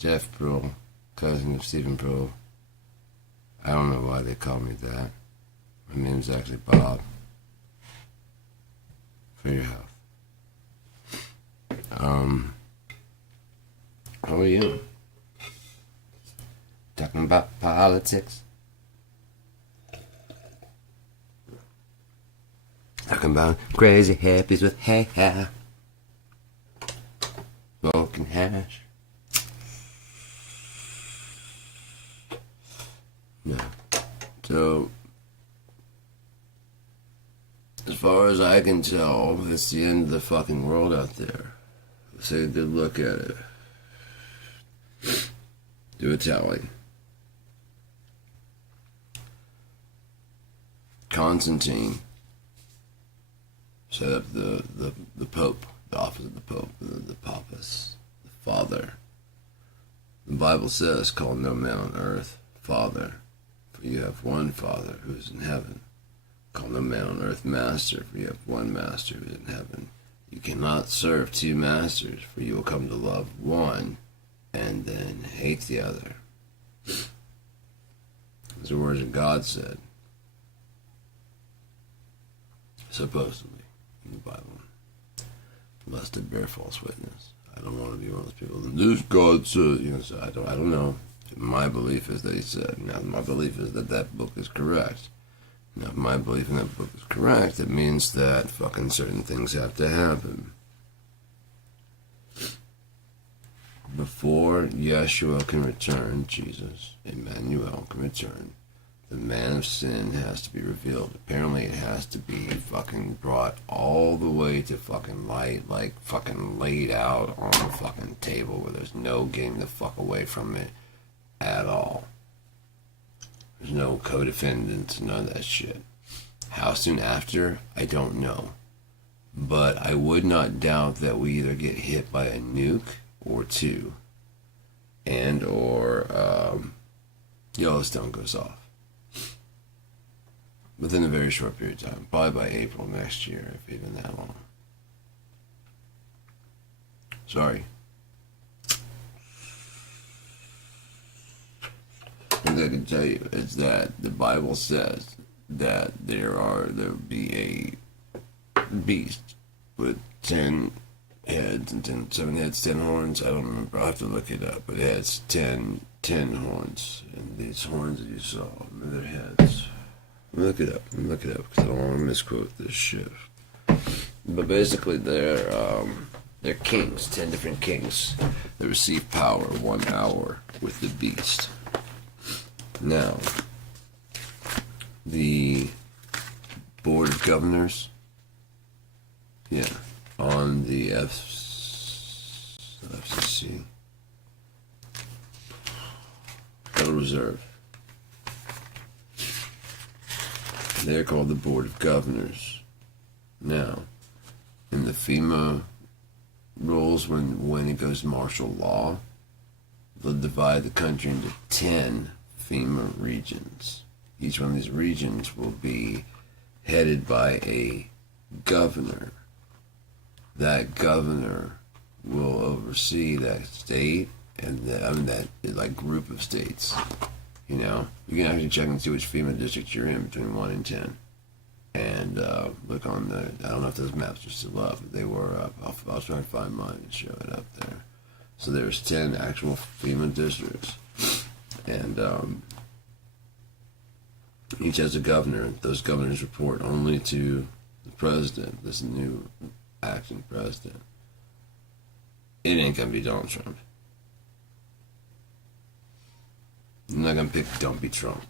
Jeff Pearl, cousin of Stephen Pearl. I don't know why they call me that. My name's actually Bob. For your health. How are you? Talking about politics? Talking about crazy hippies with hair. Smoking hash. No. So, as far as I can tell, it's the end of the fucking world out there. Let's take a good look at it. Do a tally. Constantine set up the Pope, the office of the Pope, the Papas, the Father. The Bible says, call no man on earth Father, for you have one Father who is in heaven. Call no man on earth Master, for you have one Master who is in heaven. You cannot serve two masters, for you will come to love one and then hate the other. As the words of God said, supposedly, in the Bible. Lest it bear false witness. I don't want to be one of those people. This God said, so I don't know. My belief is that he said. Now, my belief is that that book is correct. Now, if my belief in that book is correct, it means that fucking certain things have to happen. Before Yeshua can return, Jesus, Emmanuel, can return, the man of sin has to be revealed. Apparently it has to be fucking brought all the way to fucking light, like fucking laid out on the fucking table where there's no getting the fuck away from it at all. There's no co-defendants, none of that shit. How soon after? I don't know. But I would not doubt that we either get hit by a nuke or two, and or Yellowstone goes off. Within a very short period of time, probably by April next year, if even that long. Sorry. One thing I can tell you is that the Bible says that there'll be a beast with 10 heads and 7 heads, 10 horns. I don't remember. I'll have to look it up. But it has 10 horns. And these horns that you saw, they're heads. Look it up, because I don't want to misquote this shit. But basically, they're kings, 10 different kings that receive power 1 hour with the beast. Now, the Board of Governors, on the FCC, Federal Reserve. They're called the Board of Governors. Now, in the FEMA rules, when it goes martial law, they'll divide the country into 10 FEMA regions. Each one of these regions will be headed by a governor. That governor will oversee that state and that like group of states. You can actually check and see which FEMA district you're in between 1 and 10. And look on I don't know if those maps are still up, but they were up. I'll try to find mine and show it up there. So there's 10 actual FEMA districts. And each has a governor. Those governors report only to the president, this new acting president. It ain't gonna be Donald Trump. I'm not gonna pick Dumpy Trump.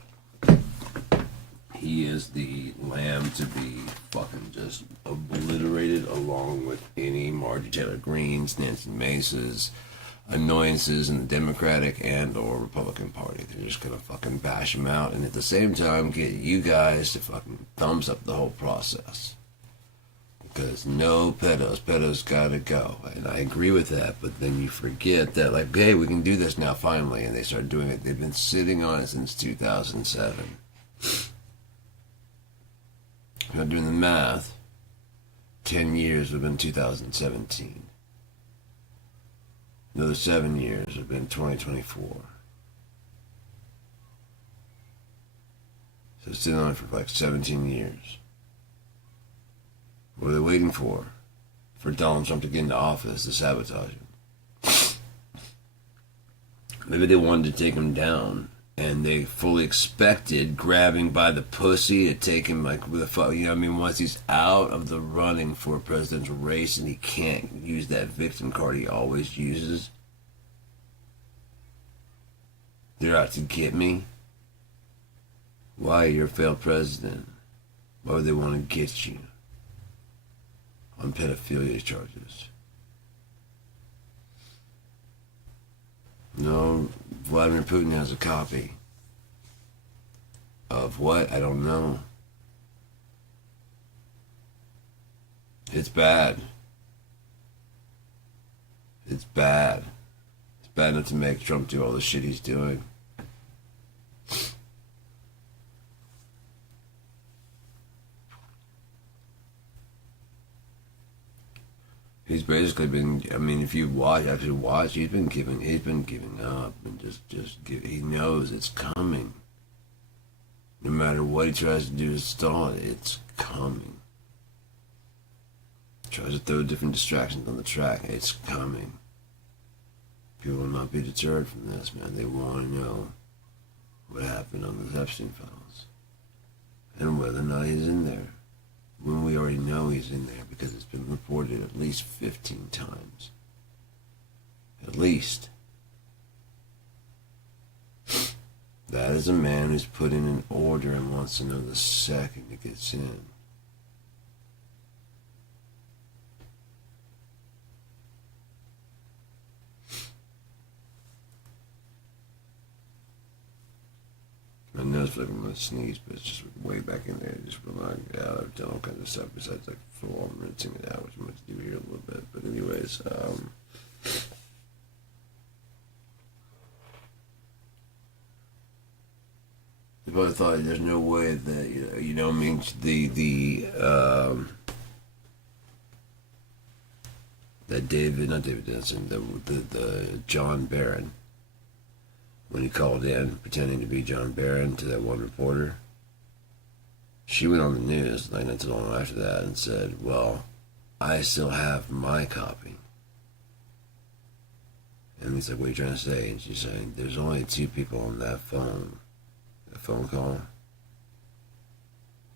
He is the lamb to be fucking just obliterated along with any Marjorie Taylor Greenes, Nancy Mace's annoyances in the Democratic and or Republican Party. They're just gonna fucking bash him out and at the same time get you guys to fucking thumbs up the whole process. Because no pedos gotta go. And I agree with that, but then you forget that, like, hey, we can do this now finally, and they start doing it. They've been sitting on it since 2007. If I'm doing the math, 10 years would have been 2017. Another 7 years have been 2024. So it's been on for like 17 years. What are they waiting for? For Donald Trump to get into office to sabotage him. Maybe they wanted to take him down, and they fully expected grabbing by the pussy to take him like with a fuck. You know what I mean? Once he's out of the running for a presidential race and he can't use that victim card he always uses, they're out to get me. Why? You're a failed president. Why would they want to get you? On pedophilia charges. No, Vladimir Putin has a copy. Of what? I don't know. It's bad. It's bad. It's bad enough to make Trump do all the shit he's doing. He's basically been, I mean, if you actually watch, he's been giving up and he knows it's coming. No matter what he tries to do to stall it, it's coming. Tries to throw different distractions on the track, it's coming. People will not be deterred from this, man. They want to know what happened on the Epstein files and whether or not he's in there. When we already know he's in there because it's been reported at least 15 times. At least. That is a man who's put in an order and wants to know the second it gets in. My nose like I'm gonna sneeze, but it's just way back in there. Just relying out. I've done all kinds of stuff besides like full on rinsing it out, which I'm going to do here a little bit. But anyways, they probably thought there's no way that you know I mean that not David Denson, the John Barron. When he called in, pretending to be John Barron to that one reporter, she went on the news, like not too long after that, and said, well, I still have my copy. And he's like, what are you trying to say? And she's saying, there's only 2 people on that phone call.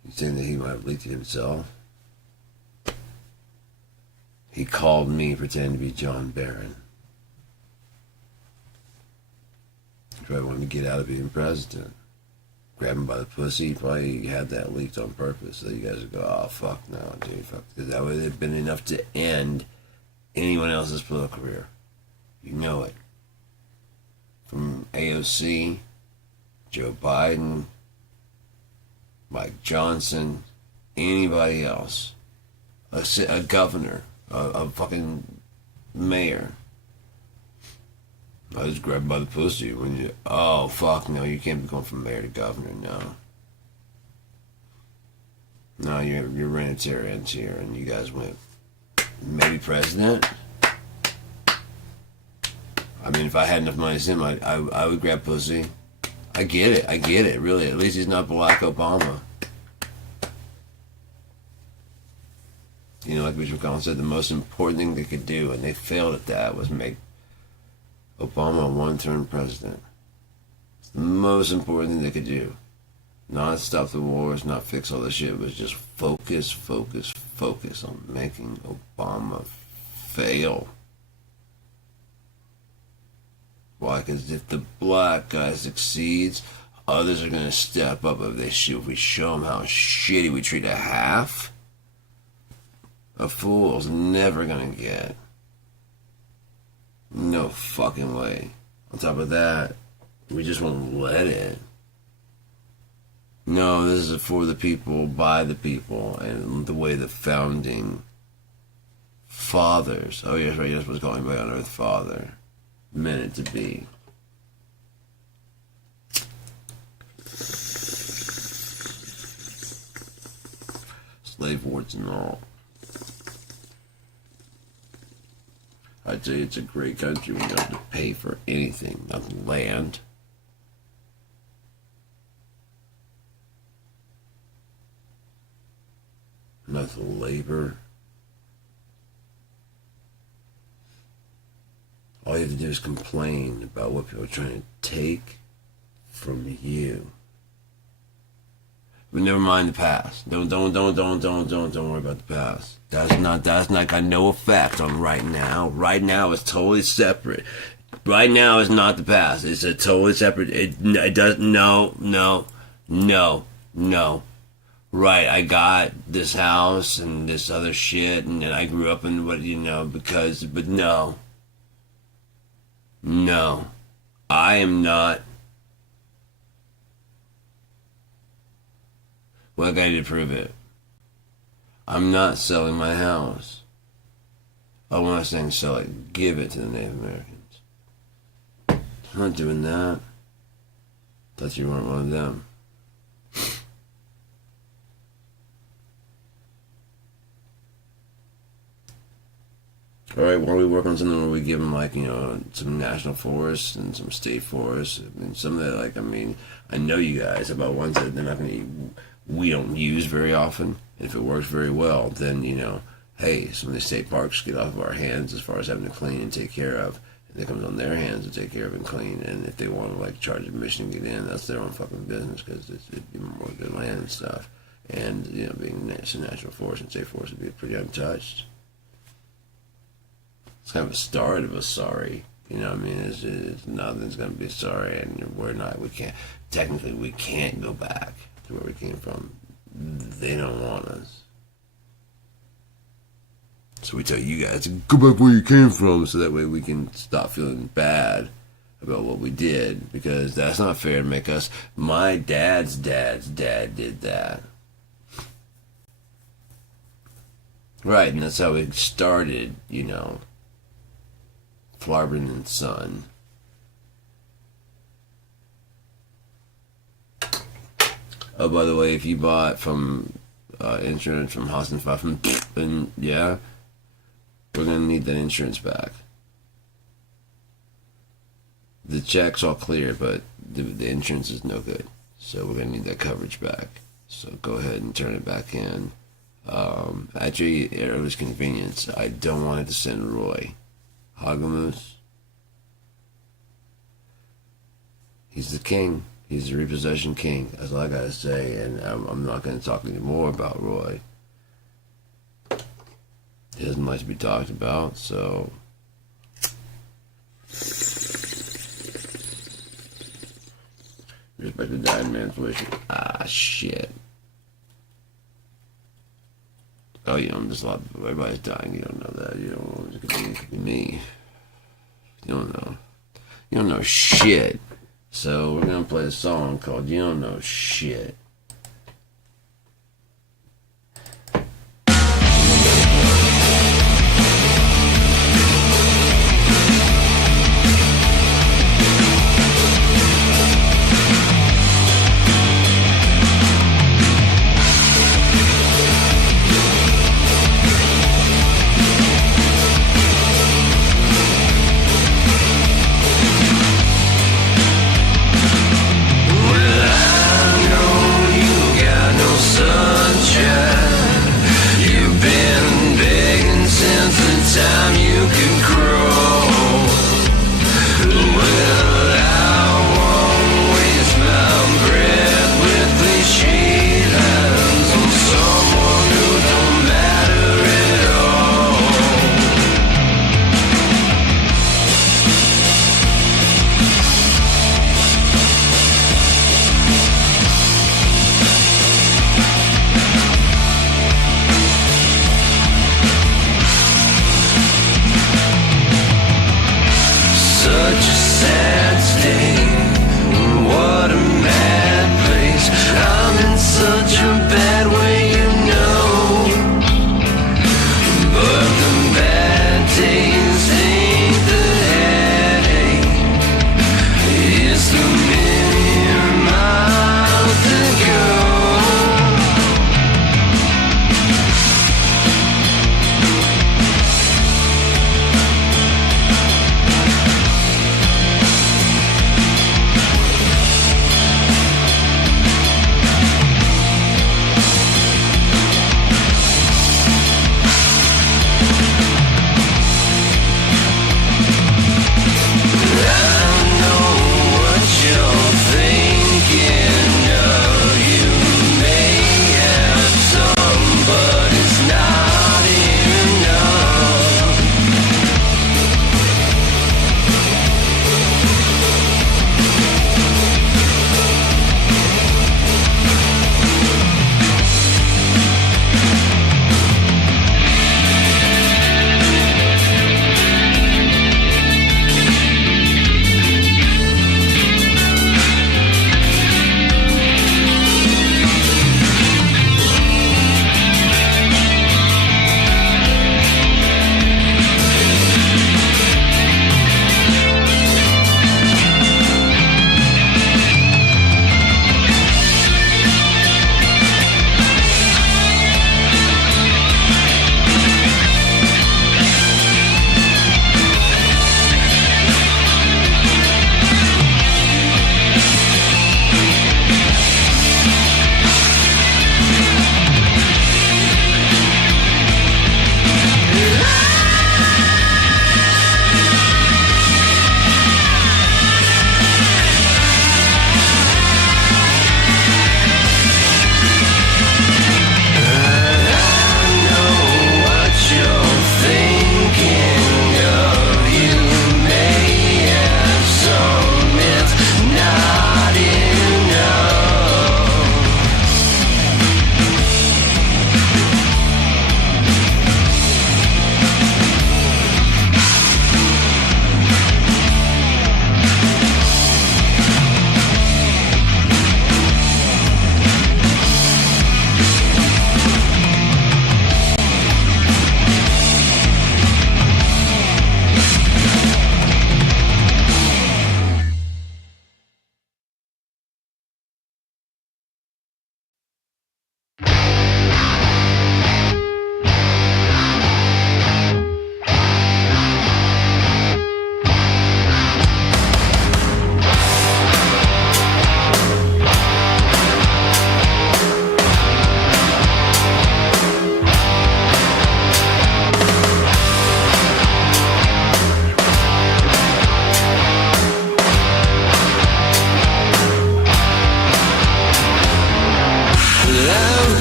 He's saying that he might have leaked it himself. He called me pretending to be John Barron. Probably wanted to get out of being president. Grab him by the pussy. He probably had that leaked on purpose so you guys would go, oh, fuck no, dude, fuck. Because that would have been enough to end anyone else's political career. You know it. From AOC, Joe Biden, Mike Johnson, anybody else. A governor, a fucking mayor. I was grabbed by the pussy when you. Oh fuck no! You can't be going from mayor to governor. No, you're rentarians here, and you guys went maybe president. I mean, if I had enough money as him, I would grab pussy. I get it. Really, at least he's not Barack Obama. You know, like Mitch McConnell said, the most important thing they could do, and they failed at that, was make Obama a one-term president. It's the most important thing they could do. Not stop the wars, not fix all the shit, but just focus on making Obama fail. Why? Because if the black guy succeeds, others are going to step up. If we show them how shitty we treat a half, a fool's never going to get. No fucking way. On top of that, we just won't let it. No, this is for the people, by the people, and the way the founding fathers, oh yes, right, you're supposed to call anybody on earth father, meant it to be. Slave wards and all. I tell you, it's a great country when you don't have to pay for anything, not the land. Not the labor. All you have to do is complain about what people are trying to take from you. But never mind the past. Don't worry about the past. That's not got no effect on right now. Right now is totally separate. Right now is not the past. It's a totally separate. It does no. Right, I got this house and this other shit, and then I grew up in what but no, I am not. What I got to prove it? I'm not selling my house. Oh, when I was saying sell it, give it to the Native Americans. I'm not doing that. Thought you weren't one of them. Alright, why don't we work on something where we give them, like, some national forests and some state forests. I mean, some of that, I know you guys about ones that they're not going to, we don't use very often. If it works very well, then, hey, some of the state parks get off of our hands as far as having to clean and take care of. And it comes on their hands to take care of and clean. And if they want to, charge admission to get in, that's their own fucking business, because it's more good land and stuff. And, being a natural forest and state forest would be pretty untouched. It's kind of a start of a sorry. It's nothing's going to be sorry, and we can't go back to where we came from. They don't want us. So we tell you guys to go back where you came from, so that way we can stop feeling bad about what we did, because that's not fair to make us. My dad's dad did that. Right, and that's how it started, Flarben and Son. Oh, by the way, if you bought from insurance from Hassenpfeffen, then yeah, we're gonna need that insurance back. The check's all clear, but the insurance is no good, so we're gonna need that coverage back. So go ahead and turn it back in. At your earliest convenience. I don't want it to send Roy. Hagamoose. He's the king. He's the repossession king. That's all I gotta say. And I'm not gonna talk anymore about Roy. He doesn't like to be talked about, so. Respect the dying man's wishes. Ah, shit. Oh, there's a lot of people. Everybody's dying. You don't know that. You don't know. It could be me. You don't know. You don't know shit. So we're going to play a song called You Don't Know Shit. Well, I know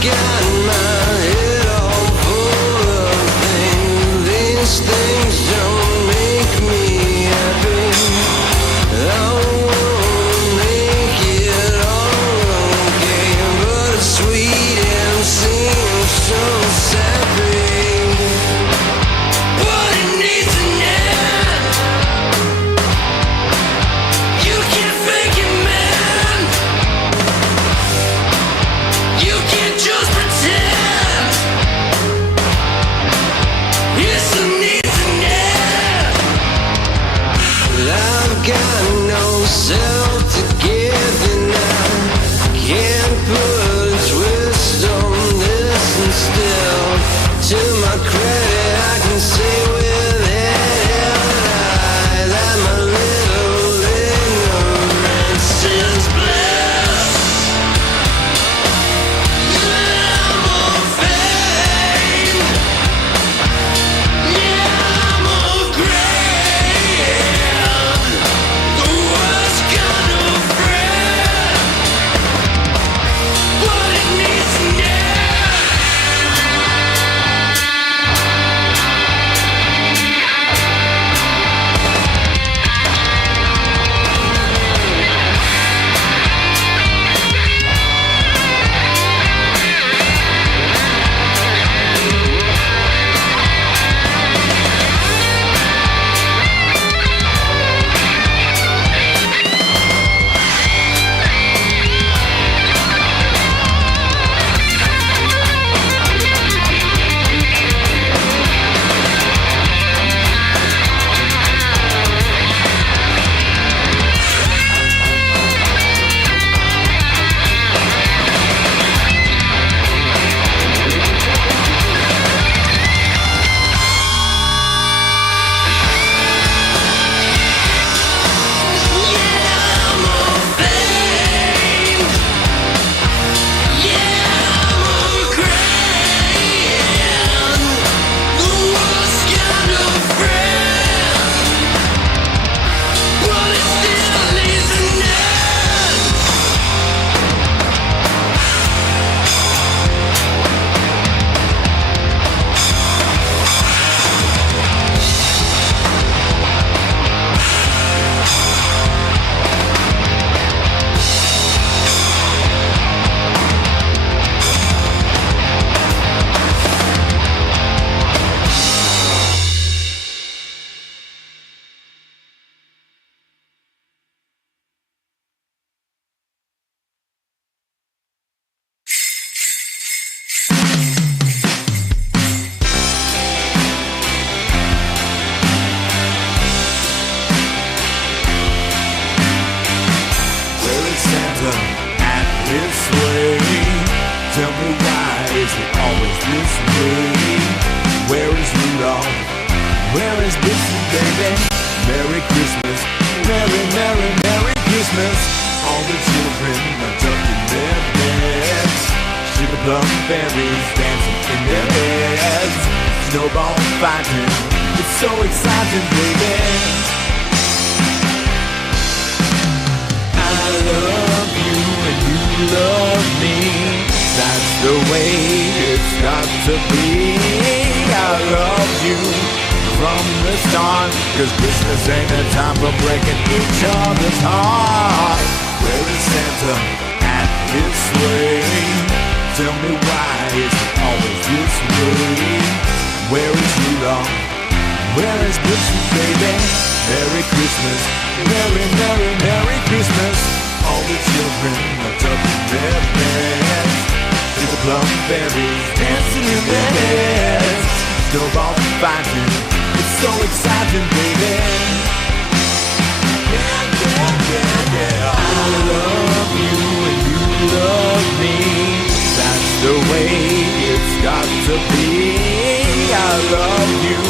got my head all full of things. These things don't make me happy. I wanna make it all okay, but it's sweet and seems so sappy. But it needs an end. You can't fake it, man. You can't just pretend. Yes, it needs an end. I've got no self to give, and I can't put a twist on this, and still, to my credit, I can say with head held high that my little ignorance is bliss. I'm afraid. Yeah, I'm afraid. The world's kind of afraid, but it needs an end. Where is Santa at this way? Tell me why is it always this way? Where is Rudolph? Where is Dixie, baby? Merry Christmas, Merry, Merry, Merry Christmas. All the children are tucked in their beds. Sugar plum fairies dancing in their beds. Snowball fighting, it's so exciting, baby. I love you and you love me. That's the way it's got to be. I love you from the start, 'cause Christmas ain't a time for breaking each other's heart. Where is Santa at his sleigh? Tell me why is it always this way? Where is Rudolph? Where is Dixie, baby? Merry Christmas, Merry, Merry, Merry Christmas. All the children are tucked in their beds. See the plum fairies dancing in their beds. Snowball fighting, it's so exciting, baby. Yeah, yeah, yeah, yeah. I love you and you love me. That's the way it's got to be. I love you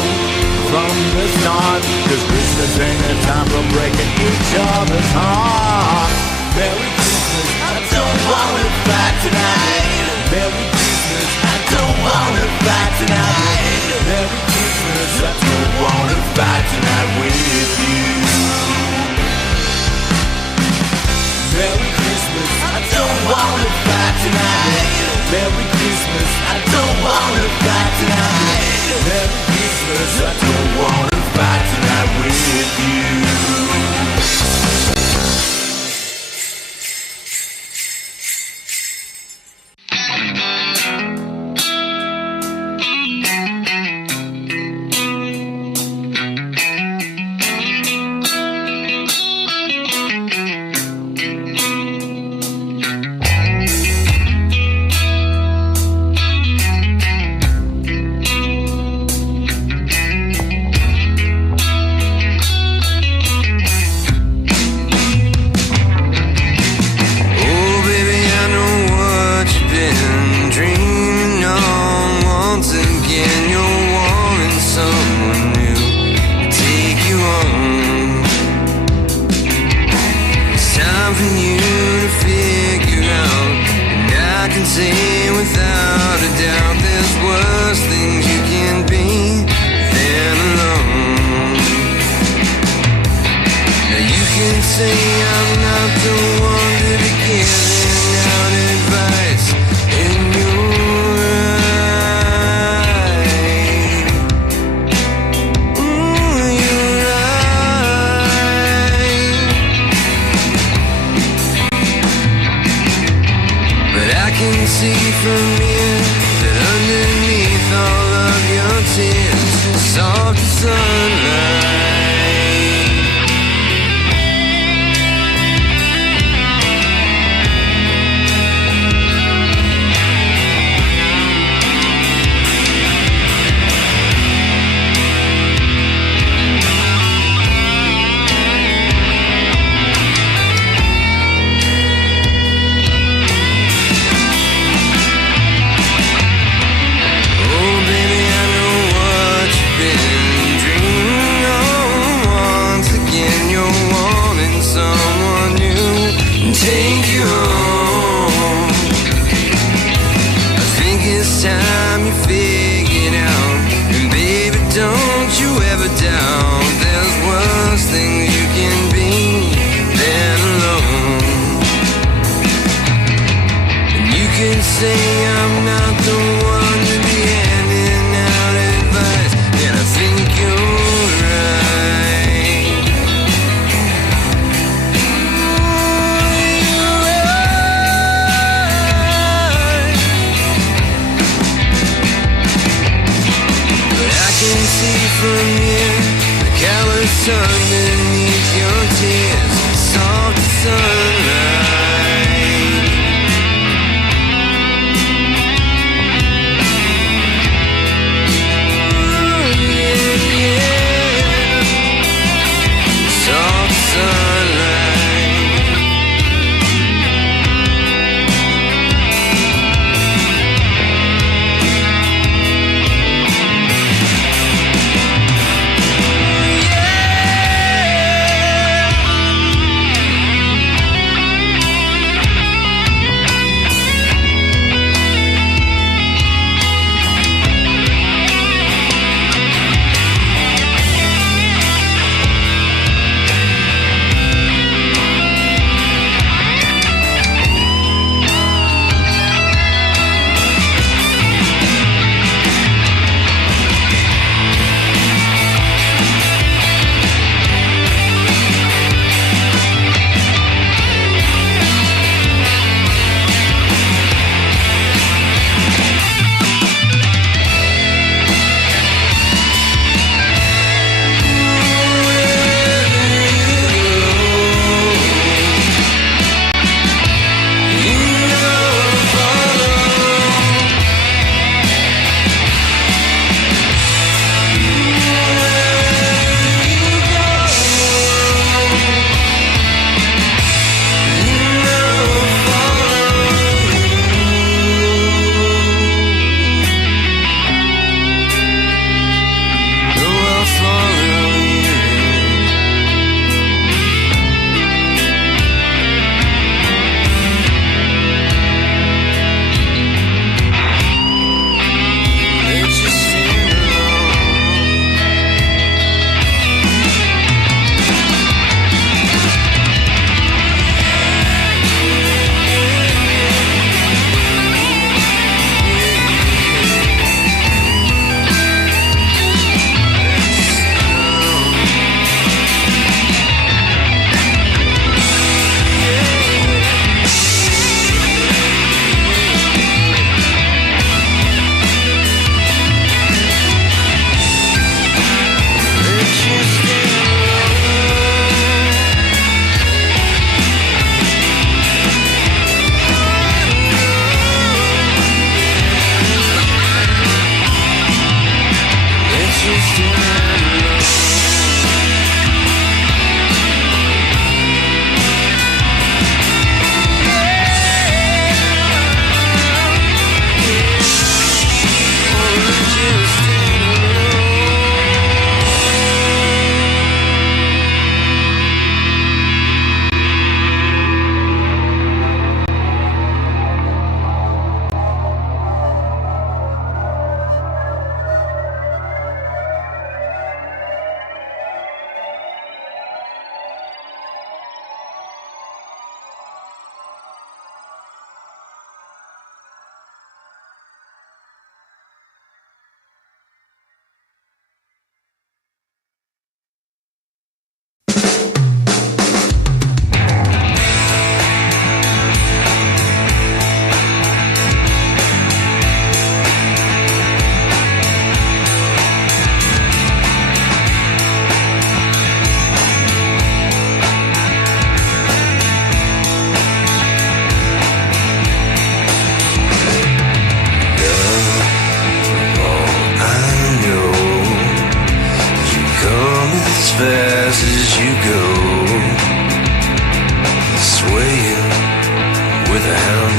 from the start, 'cause Christmas ain't a time for breaking each other's heart. Merry Christmas, I don't wanna fight tonight. Merry Christmas, I don't wanna fight tonight. Merry Christmas, I don't wanna fight tonight with you. Merry Christmas, I don't wanna fight tonight. Merry Christmas, I don't wanna fight tonight. Merry Christmas, I don't wanna fight tonight with you.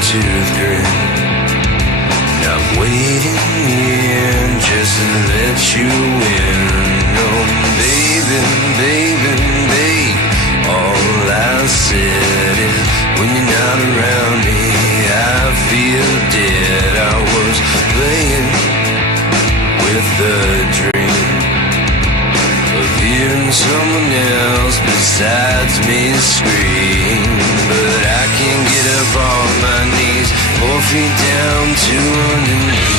houndstooth grin. I'm waiting here just to let you in. Oh, baby, baby, babe, all I said is when you're not around me, I feel dead. I was playing with the dream of hearing someone else besides me scream. But I can't get up on my knees, 4 feet down to underneath.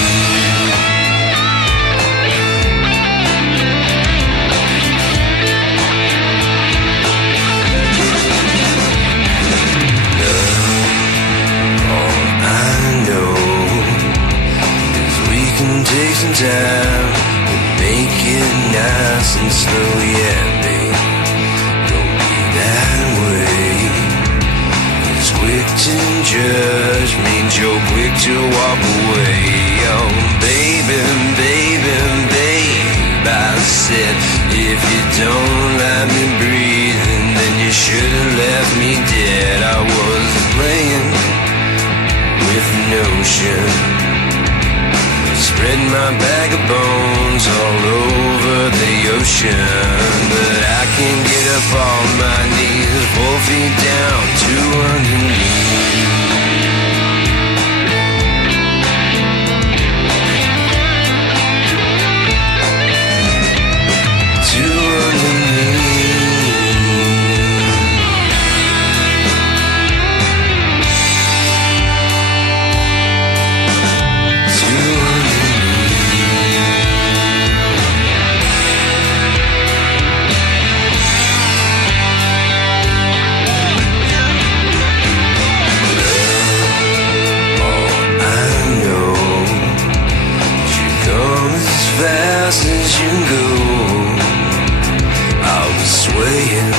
Take some time and make it nice and slow, yeah, babe. Don't be that way. 'Cause quick to judge means you're quick to walk away. Oh, baby, baby, babe, I said if you don't let me breathe, then you should have left me dead. I was playing with the notion, spread my bag of bones all over the ocean. But I can't get up on my knees, 4 feet down to underneath. To underneath. Fast as you go, I was swaying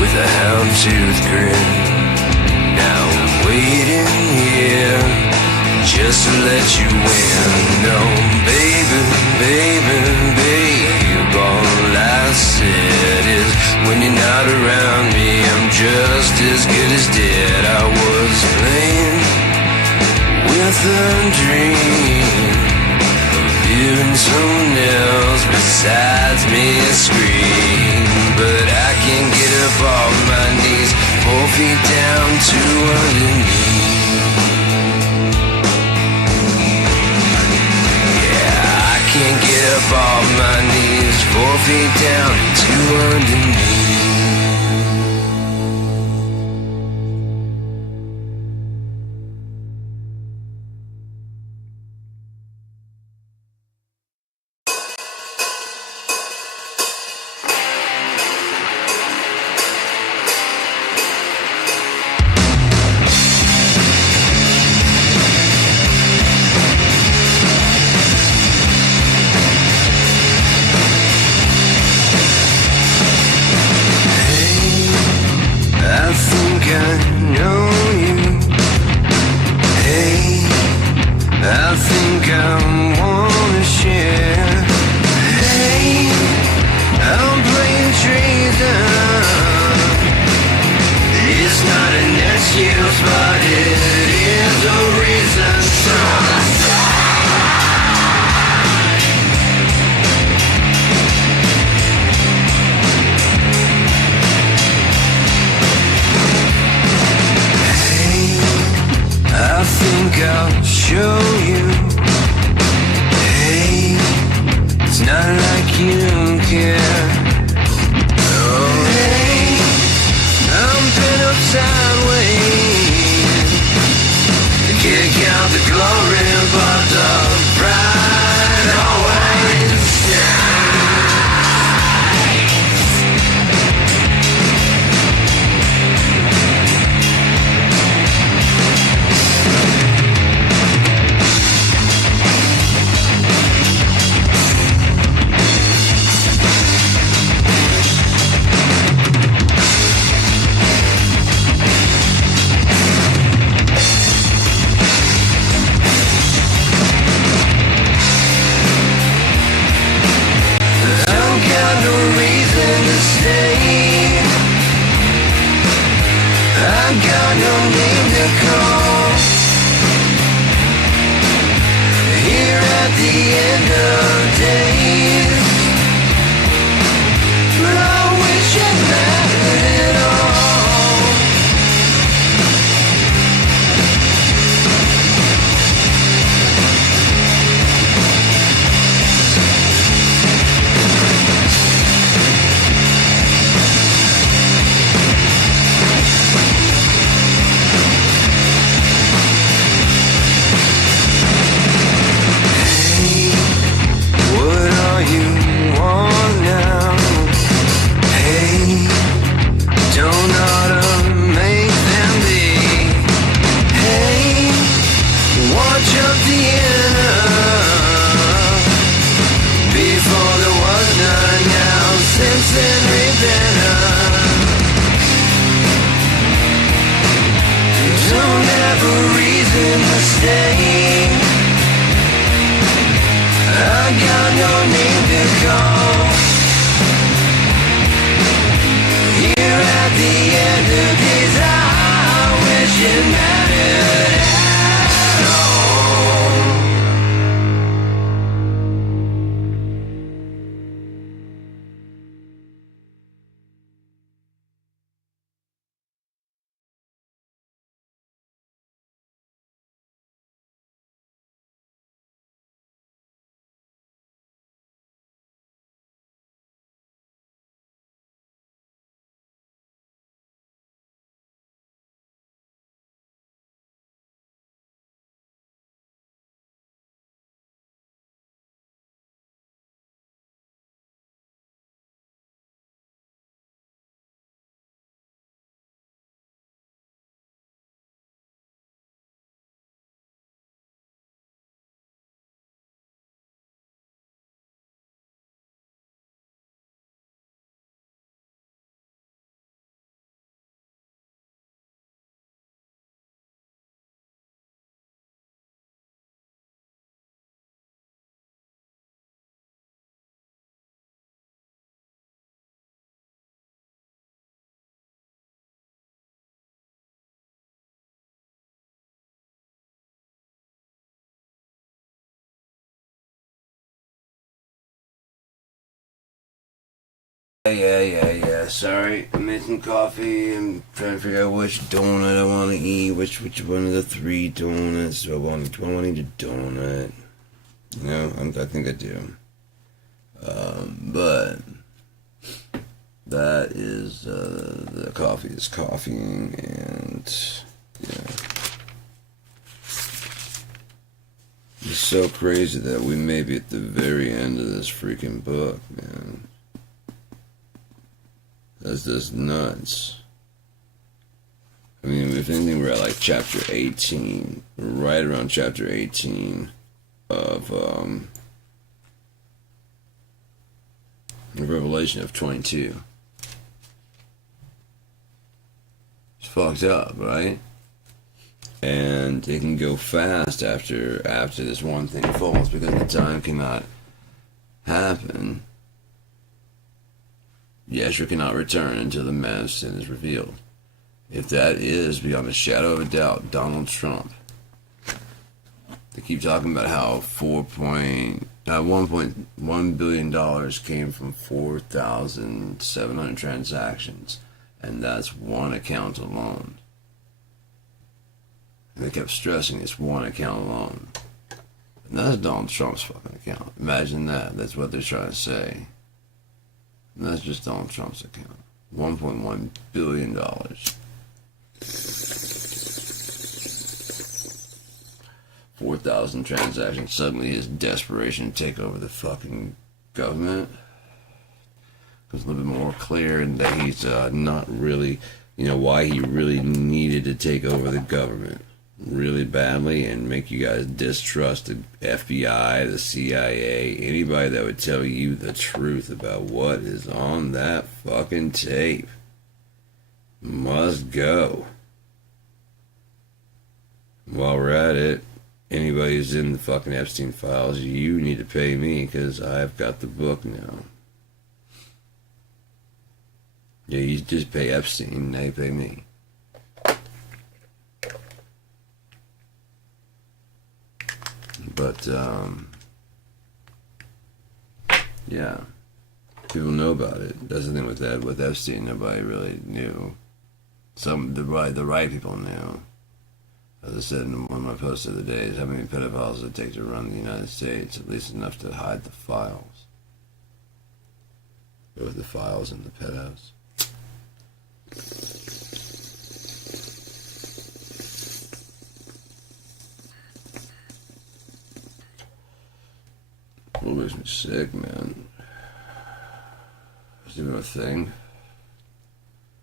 with a houndstooth grin. Now I'm waiting here just to let you in. No, baby, baby, babe, all I said is when you're not around me, I'm just as good as dead. I was playing with a dream, hearing someone else besides me scream. But I can't get up off my knees, 4 feet down to underneath. Yeah, I can't get up off my knees, 4 feet down to underneath. I'll show you. Hey, it's not like you care. Oh, hey, I'm bent up sideways. Kick out the glory, but the pride always I've got no name to call. the end of days, but I wish it mattered at all. What are you on now? Hey, don't automate them be. Hey, watch up the end before there was none. Now since then repent. Don't have a reason to stay. I got no name to call. Here at the end of days, I wish it mattered at all. Yeah. Sorry, I made some coffee. I'm trying to figure out which donut I want to eat. Which one of the 3 donuts do I want to eat a donut? You know, I think I do. But that is the coffee is coffeeing, and yeah. It's so crazy that we may be at the very end of this freaking book, man. That's just nuts. I mean, if anything, we're at like chapter 18, right around chapter 18 of Revelation of 22. It's fucked up, right? And it can go fast after this one thing falls, because the time cannot happen. Yeshua cannot return until the man of sin is revealed. If that is, beyond a shadow of a doubt, Donald Trump. They keep talking about how $1.1 billion came from 4,700 transactions, and that's one account alone. And they kept stressing it's one account alone. And that's Donald Trump's fucking account. Imagine that. That's what they're trying to say. And that's just Donald Trump's account. $1.1 billion. 4,000 transactions. Suddenly his desperation to take over the fucking government was a little bit more clear, and that he's not really, why he really needed to take over the government really badly and make you guys distrust the FBI, the CIA, anybody that would tell you the truth about what is on that fucking tape must go. While we're at it, anybody who's in the fucking Epstein files, you need to pay me, because I've got the book now. Yeah, you just pay Epstein, now you pay me. But, Yeah. People know about it. That's the thing with that. With Epstein, nobody really knew. The right people knew. As I said in one of my posts the other day, is how many pedophiles it take to run the United States, at least enough to hide the files. Go with the files and the pedos. What makes me sick, man? It's even a thing.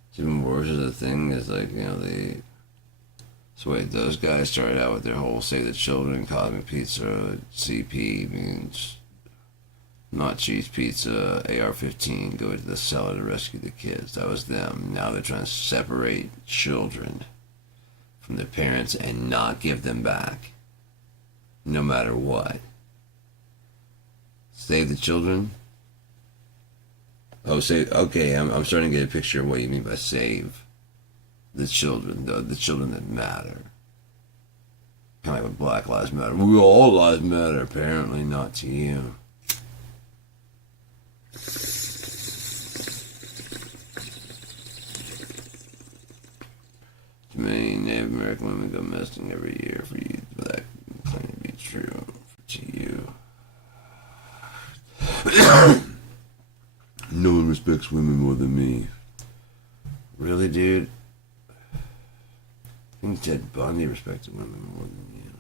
It's even worse as a thing is like, so wait, those guys started out with their whole Save the Children, Cosmic Pizza, CP means not cheese pizza, AR-15, go into the cellar to rescue the kids. That was them. Now they're trying to separate children from their parents and not give them back, no matter what. Save the children? Oh, save. Okay, I'm starting to get a picture of what you mean by save the children, the children that matter. Kind of like with Black Lives Matter. We all lives matter. Apparently not to you. Too many Native American women go missing every year for that claim to be true to you. No one respects women more than me. Really, dude? I think Ted Bundy respected women more than you.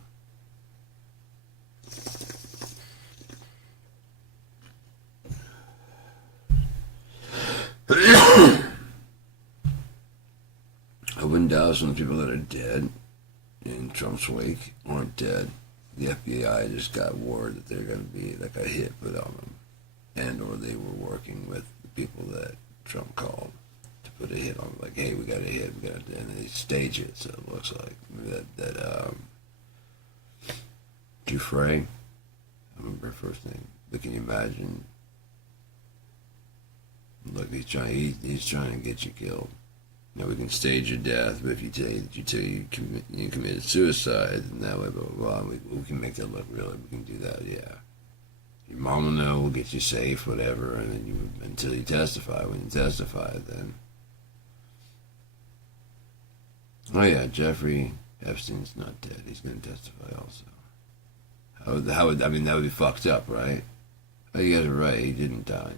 I wouldn't doubt some of the people that are dead in Trump's wake aren't dead. The FBI just got word that they're going to be like a hit put on them. And or they were working with the people that Trump called to put a hit on them. Like, hey, we got a hit, and they stage it, so it looks like that Dufresne, I remember her first name, but can you imagine, look, he's trying to get you killed. We can stage your death, but if you tell you committed suicide, and that way, blah, blah, blah, we can make that look real, we can do that, yeah. Your mom will know, we'll get you safe, whatever, and then until you testify. When you testify, then... Oh yeah, Jeffrey Epstein's not dead. He's going to testify also. That would be fucked up, right? Oh, you guys are right, he didn't die.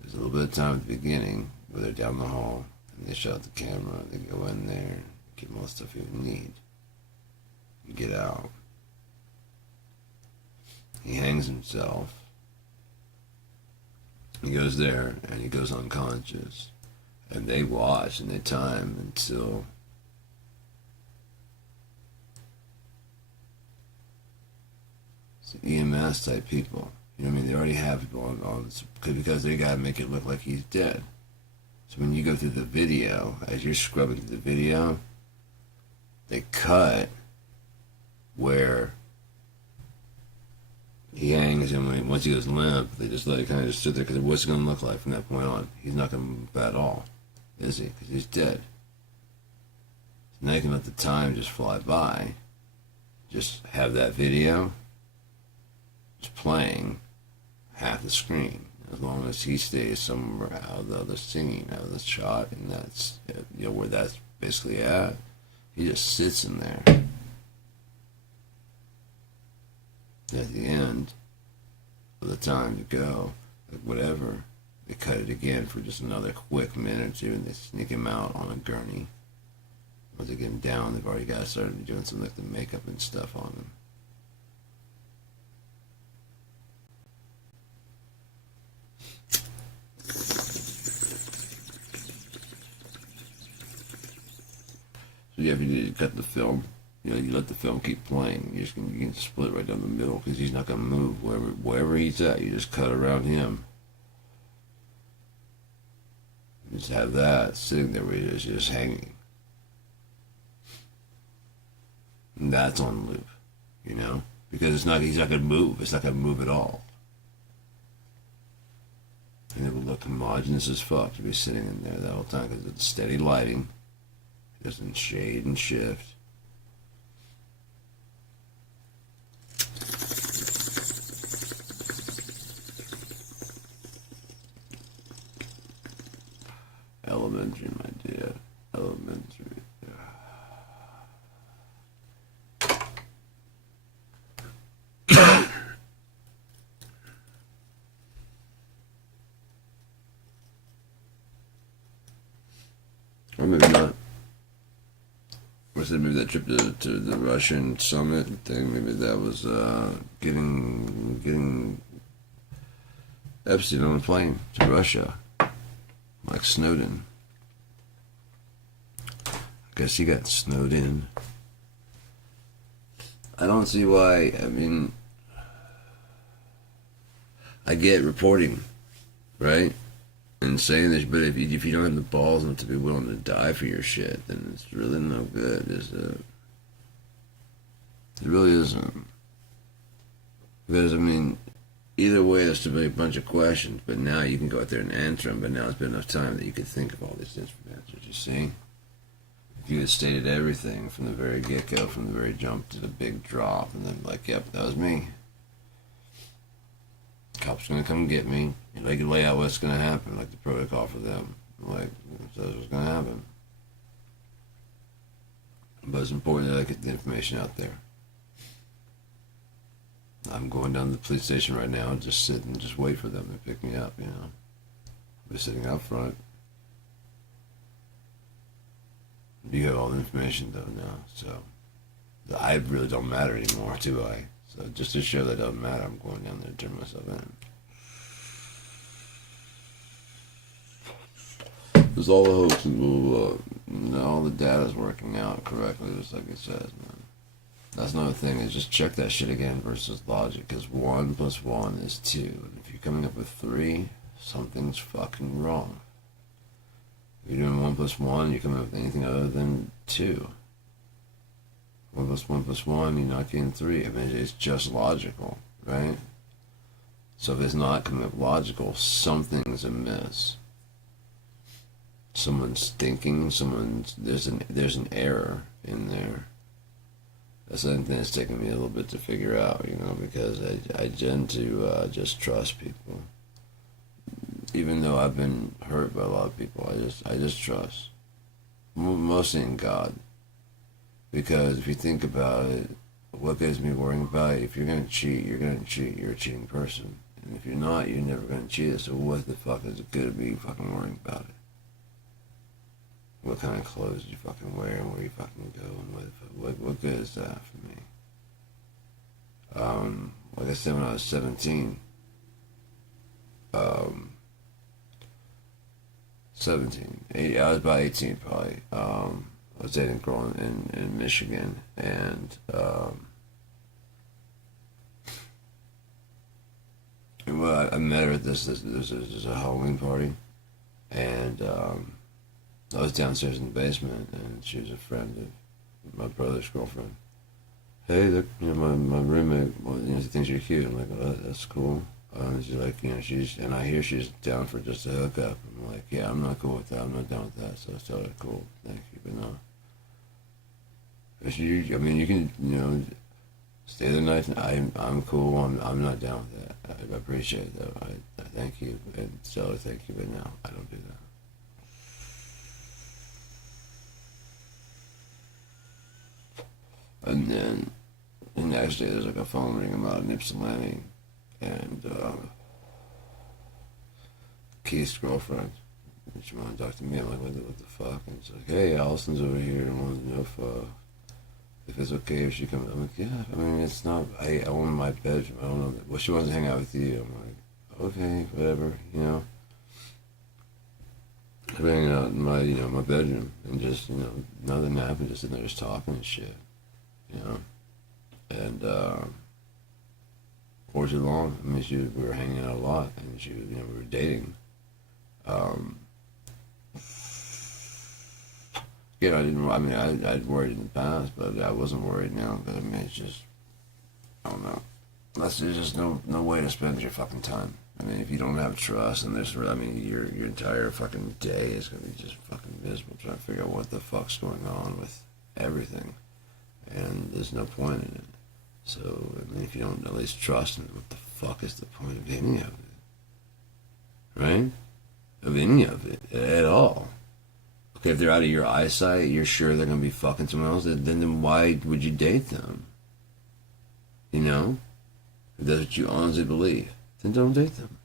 There's a little bit of time at the beginning, where they're down the hall, and they shut the camera, they go in there, get all the stuff you would need, and get out. He hangs himself. He goes there, and he goes unconscious. And they watch, and they time until... It's EMS type people. You know what I mean? They already have people on because they got to make it look like he's dead. So when you go through the video, as you're scrubbing through the video, they cut where he hangs, and once he goes limp, they just let it kind of just sit there, because what's it going to look like from that point on? He's not going to move at all, is he? Because he's dead. So now you can let the time just fly by. Just have that video just playing half the screen, as long as he stays somewhere out of the other scene, out of the shot, and that's, where that's basically at. He just sits in there. At the end of the time to go, like whatever, they cut it again for just another quick minute or two, and they sneak him out on a gurney. Once they get him down, they've already got started doing some like the makeup and stuff on him. So yeah, if you cut the film, you let the film keep playing. You can split right down the middle, because he's not going to move wherever he's at. You just cut around him. You just have that sitting there where he's just hanging. And that's on loop, because he's not going to move. It's not going to move at all. And it will look homogenous as fuck to be sitting in there that whole time, because it's steady lighting. It doesn't shade and shift. maybe not. I said maybe that trip to the Russian summit thing, maybe that was getting Epstein on a plane to Russia, like Snowden. I guess he got snowed in. I don't see why. I mean, I get reporting, right? And saying this, but if you don't have the balls enough to be willing to die for your shit, then it's really no good, is it? It really isn't. Because, I mean, either way, there's still be a bunch of questions, but now you can go out there and answer them, but now it's been enough time that you can think of all these different answers, you see? If you had stated everything from the very get-go, from the very jump to the big drop, and then like, yep, that was me. Cops gonna come get me. They can lay out what's gonna happen, like the protocol for them. Like, that's what's gonna happen. But it's important that I get the information out there. I'm going down to the police station right now and just sit and just wait for them to pick me up, you know. I'll be sitting out front. You have all the information though now, so I really don't matter anymore, do I? So just to show that it doesn't matter, I'm going down there to turn myself in. There's all the hopes and all the data's working out correctly, just like it says, man. That's another thing, is just check that shit again versus logic, because 1 + 1 is 2. And if you're coming up with 3, something's fucking wrong. If you're doing 1 + 1, you're coming up with anything other than 2. 1 + 1 + 1, you're not getting 3. I mean, it's just logical, right? So if it's not coming up logical, something's amiss. Someone's thinking, there's an error in there. That's something that's taken me a little bit to figure out, you know, because I tend to just trust people. Even though I've been hurt by a lot of people, I just trust. Mostly in God. Because if you think about it, what gets me worrying about it, if you're going to cheat, you're going to cheat. You're a cheating person. And if you're not, you're never going to cheat. So what the fuck is it good to be fucking worrying about it? What kind of clothes you fucking wear and where you fucking go and what good is that for me? Like I said, when I was 17, I was about 18 probably. I was dating a girl in Michigan, and well, I met her at this a Halloween party, and I was downstairs in the basement, and she was a friend of my brother's girlfriend. Hey, look, you know, my roommate, well, you know, she thinks you're cute. I'm like, oh, that's cool. And she's like, you know, and I hear she's down for just a hookup. I'm like, yeah, I'm not cool with that. I'm not down with that. So I told her, cool, thank you, but no. I mean, you can, you know, stay the night. I'm cool. I'm not down with that. I appreciate it though. I thank you and tell her thank you, but no, I don't do that. And then the next day, there's like a phone ring about in Ypsilanti, and Keith's girlfriend. And she wanted to talk to me. I'm like, what the fuck? And she's like, hey, Allison's over here and wants to know if it's okay if she comes. I'm like, yeah. I mean, it's not. I want my bedroom. I don't know. Well, she wants to hang out with you. I'm like, okay, whatever. You know. I'm hanging out in my my bedroom and just nothing happened. Just sitting there just talking and shit. You know, and for too long. I mean, we were hanging out a lot, and we were dating. Yeah, I'd worried in the past, but I wasn't worried now. But I mean, it's just, I don't know. There's just no way to spend your fucking time. I mean, if you don't have trust, and your entire fucking day is gonna be just fucking miserable trying to figure out what the fuck's going on with everything. And there's no point in it. So, I mean, if you don't at least trust it, what the fuck is the point of any of it? Right? Of any of it at all. Okay, if they're out of your eyesight, you're sure they're going to be fucking someone else, then why would you date them? You know? If that's what you honestly believe, then don't date them.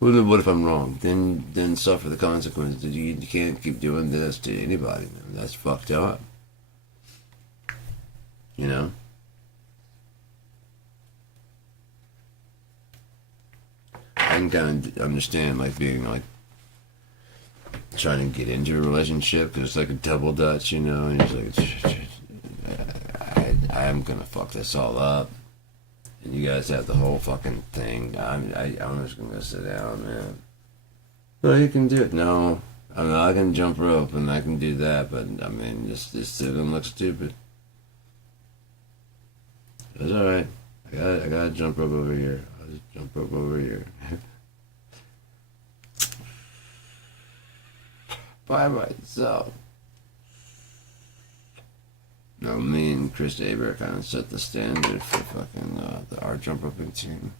Well, then what if I'm wrong? Then suffer the consequences. You can't keep doing this to anybody, man. That's fucked up. You know? I can kind of understand, like, being, like, trying to get into a relationship, because it's like a double dutch, you know? And he's like, I'm gonna fuck this all up. And you guys have the whole fucking thing. I'm just gonna sit down, man. Well, you can do it. No. I mean, I can jump rope and I can do that, but, I mean, just still gonna look stupid. It's alright. I got a jump rope over here. I'll just jump rope over here. By myself. No, me and Chris Aber kind of set the standard for fucking our jump roping team.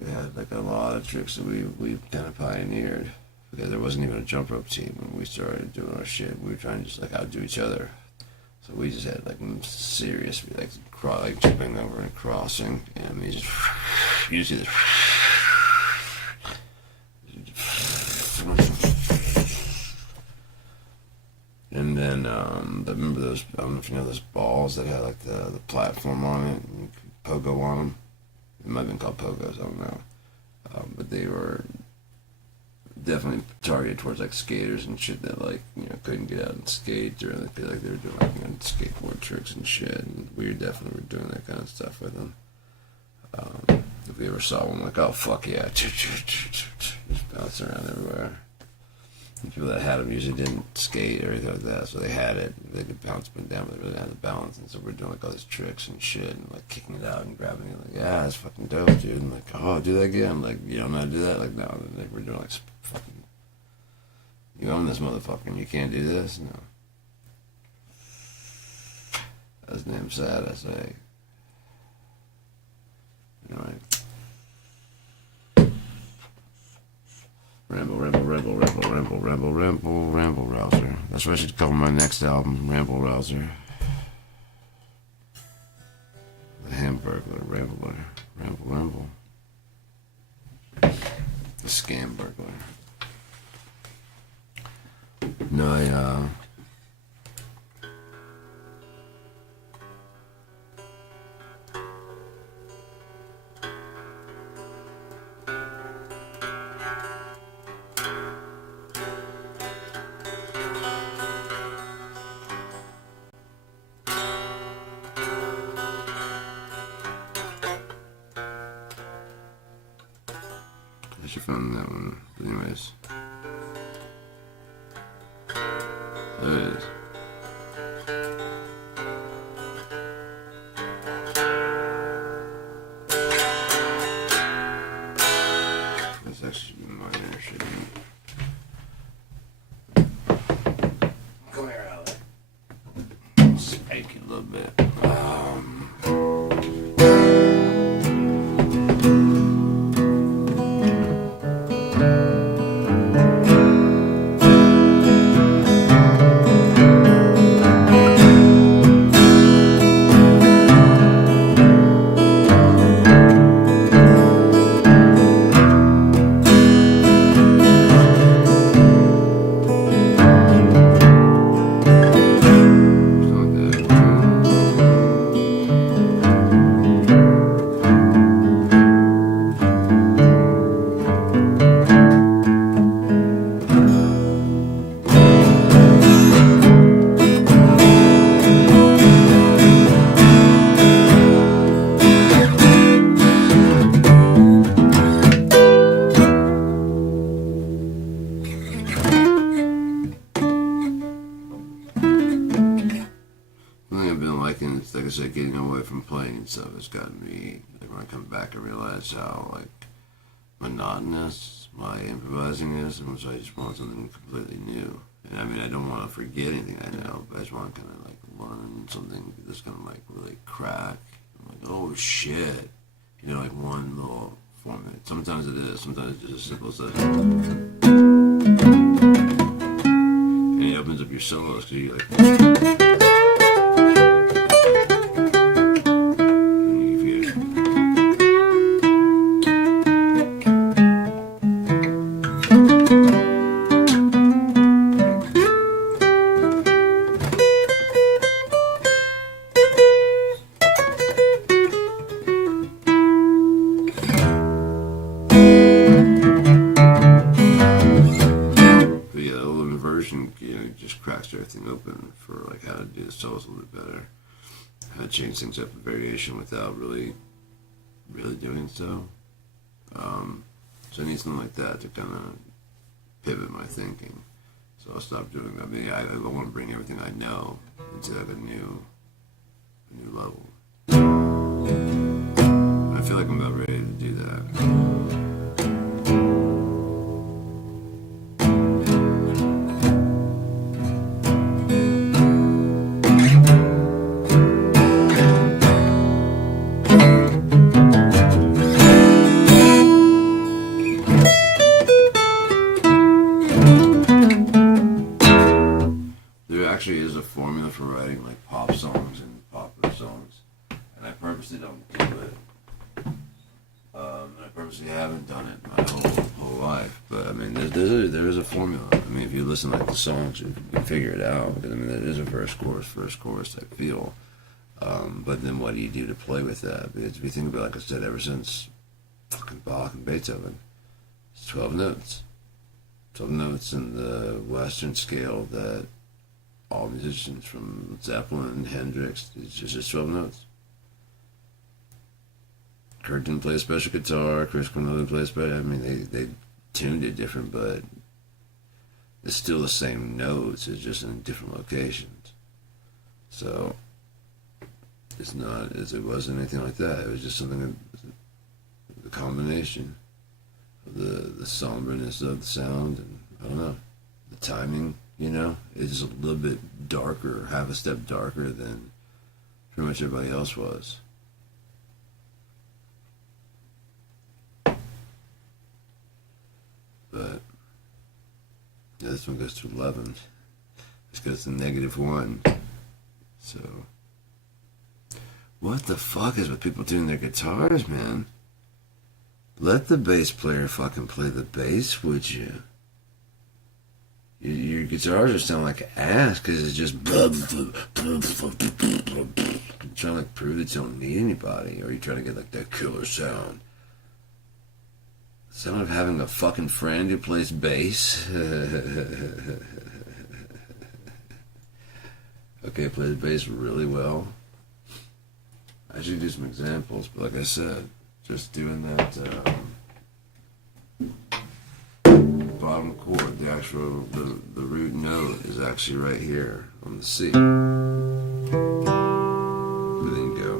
We had like a lot of tricks that we kind of pioneered, because there wasn't even a jump rope team when we started doing our shit. We were trying to just like outdo each other. So we just had like serious, like jumping over and crossing, and we just usually this. And then, remember those, I don't know if you know those balls that had like the platform on it, and pogo on them? It might have been called pogos, I don't know. But they were definitely targeted towards like skaters and shit that like, you know, couldn't get out and skate, or they feel like they were doing like, you know, skateboard tricks and shit. And we definitely were doing that kind of stuff with them. If we ever saw one, like, oh fuck yeah, just bouncing around everywhere. And people that had them usually didn't skate or anything like that, so they had it. They could bounce up and down, but they really didn't have the balance. And so we're doing like all these tricks and shit, and like kicking it out and grabbing it. Like, yeah, that's fucking dope, dude. And like, oh, do that again. I'm like, you don't know how to do that? Like, no. And like, we're doing like fucking. You own this motherfucker, and you can't do this? No. That's damn sad, I say. Anyway. Ramble, rouser. That's what I should call my next album, Ramble Rouser. The Hamburglar, Ramble. The Scam Burglar. No, I should find that one. But anyways. There it is. That's actually minor shit. Come here, Alex. Spank you a little bit. Like I said, getting away from playing and stuff has gotten me, like, when I come back I realize how like monotonous my improvising is, and so I just want something completely new. And I mean, I don't want to forget anything I know, but I just want to kind of like learn something that's gonna like really crack. I'm like, oh shit, you know, like one little format. Sometimes it is, sometimes it's just as simple as that. And it opens up your solos, because you're like. everything open for like how to do the solos a little bit better, how to change things up with variation without really doing so. So I need something like that to kind of pivot my thinking. So I'll stop doing that. I mean, I want to bring everything I know into like a new level. I feel like I'm about ready to do that. Actually is a formula for writing like pop songs and popular songs, and I purposely don't do it. I purposely haven't done it my whole life. But I mean, there is a formula. I mean, if you listen like the songs, you can figure it out. Because I mean, there is a verse, chorus type feel. But then what do you do to play with that? Because if you think about, like I said, ever since fucking Bach and Beethoven, it's 12 notes. 12 notes in the Western scale that all musicians from Zeppelin and Hendrix, it's just 12 notes. Kurt didn't play a special guitar, Chris Cornell didn't play a special, I mean, they tuned it different, but it's still the same notes, it's just in different locations. So, it wasn't anything like that, it was just something, the combination of the somberness of the sound, and I don't know, the timing. You know, it's a little bit darker, half a step darker than pretty much everybody else was. But yeah, this one goes to 11. This goes to -1. So, what the fuck is with people doing their guitars, man? Let the bass player fucking play the bass, would you? Your guitars just sound like ass because it's just trying to like prove that you don't need anybody, or you're trying to get like that killer sound. Sound of having a fucking friend who plays bass. Okay, plays bass really well. I should do some examples, but like I said, just doing that. Bottom chord, the actual the root note is actually right here on the C. And then you go.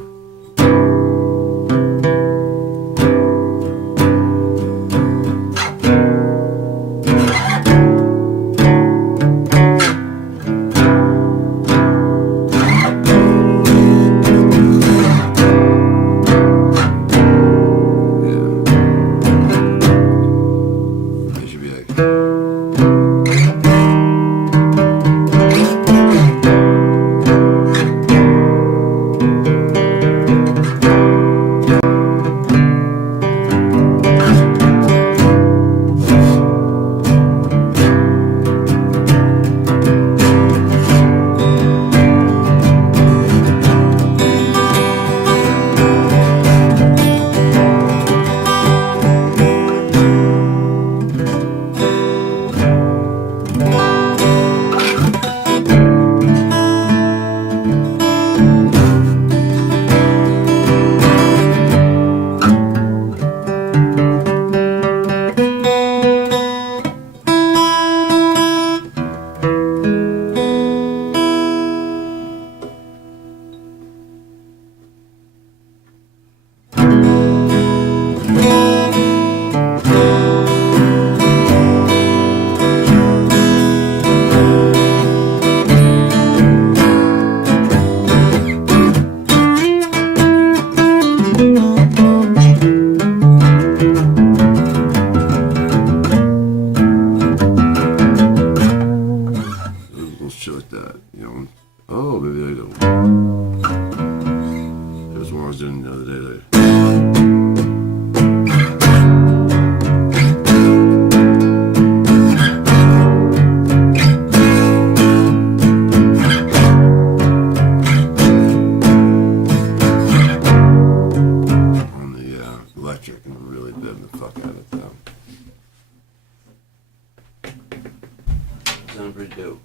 Sound pretty dope.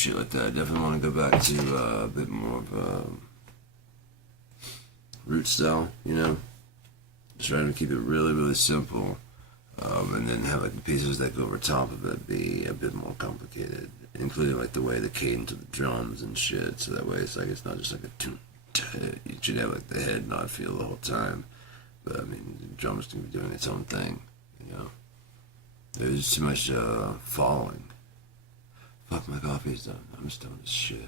shit like that. I definitely want to go back to a bit more of root style, you know? Just trying to keep it really, really simple. And then have like the pieces that go over top of it be a bit more complicated, including like the way the cadence of the drums and shit. So that way it's like it's not just like a tune. You should have like the head nod feel the whole time. But I mean, the drums can be doing its own thing, you know. There's too much following. Fuck, my coffee's done. I'm stoned as shit.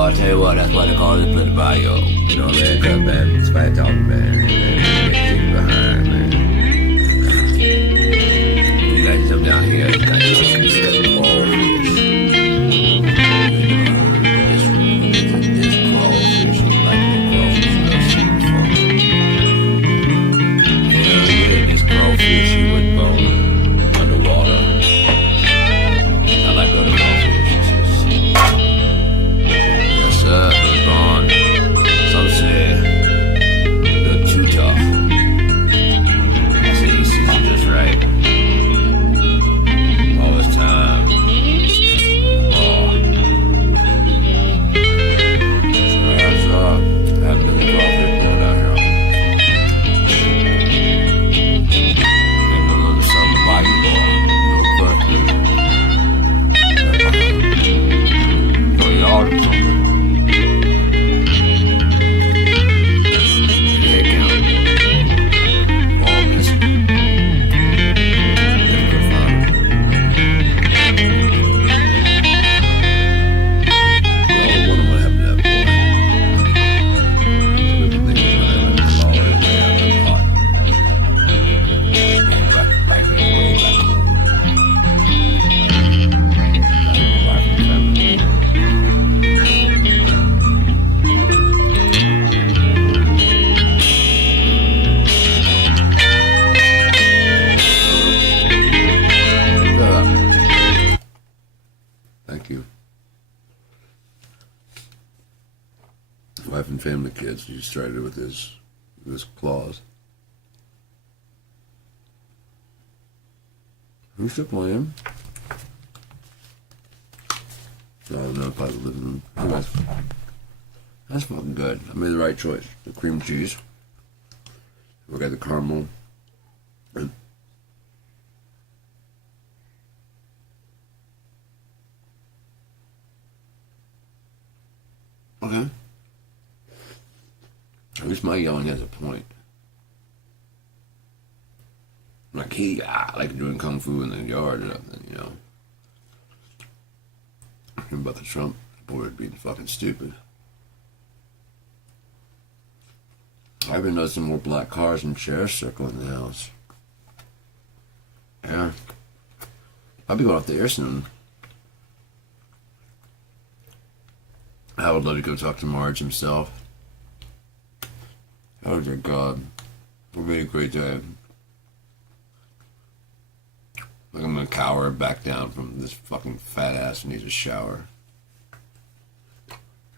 I tell you what, that's why they call it Flip Bio. You know, man, cut, man, smack talk, man, and keep it behind, man. You guys jump down here, you guys just all fish. wife and family kids. He started with his claws. Who's still playing? I don't know, probably the living room. Anyways, that's fucking good. I made the right choice. The cream cheese. We got the caramel. And okay. At least my yelling has a point. Like like doing kung fu in the yard or something, you know. About the Trump board being fucking stupid. I've been noticing more black cars and chairs circling the house. Yeah. I'll be going off the air soon. I would love to go talk to Marge himself. Oh dear God. We'll be a great day. Like I'm gonna cower back down from this fucking fat ass who needs a shower.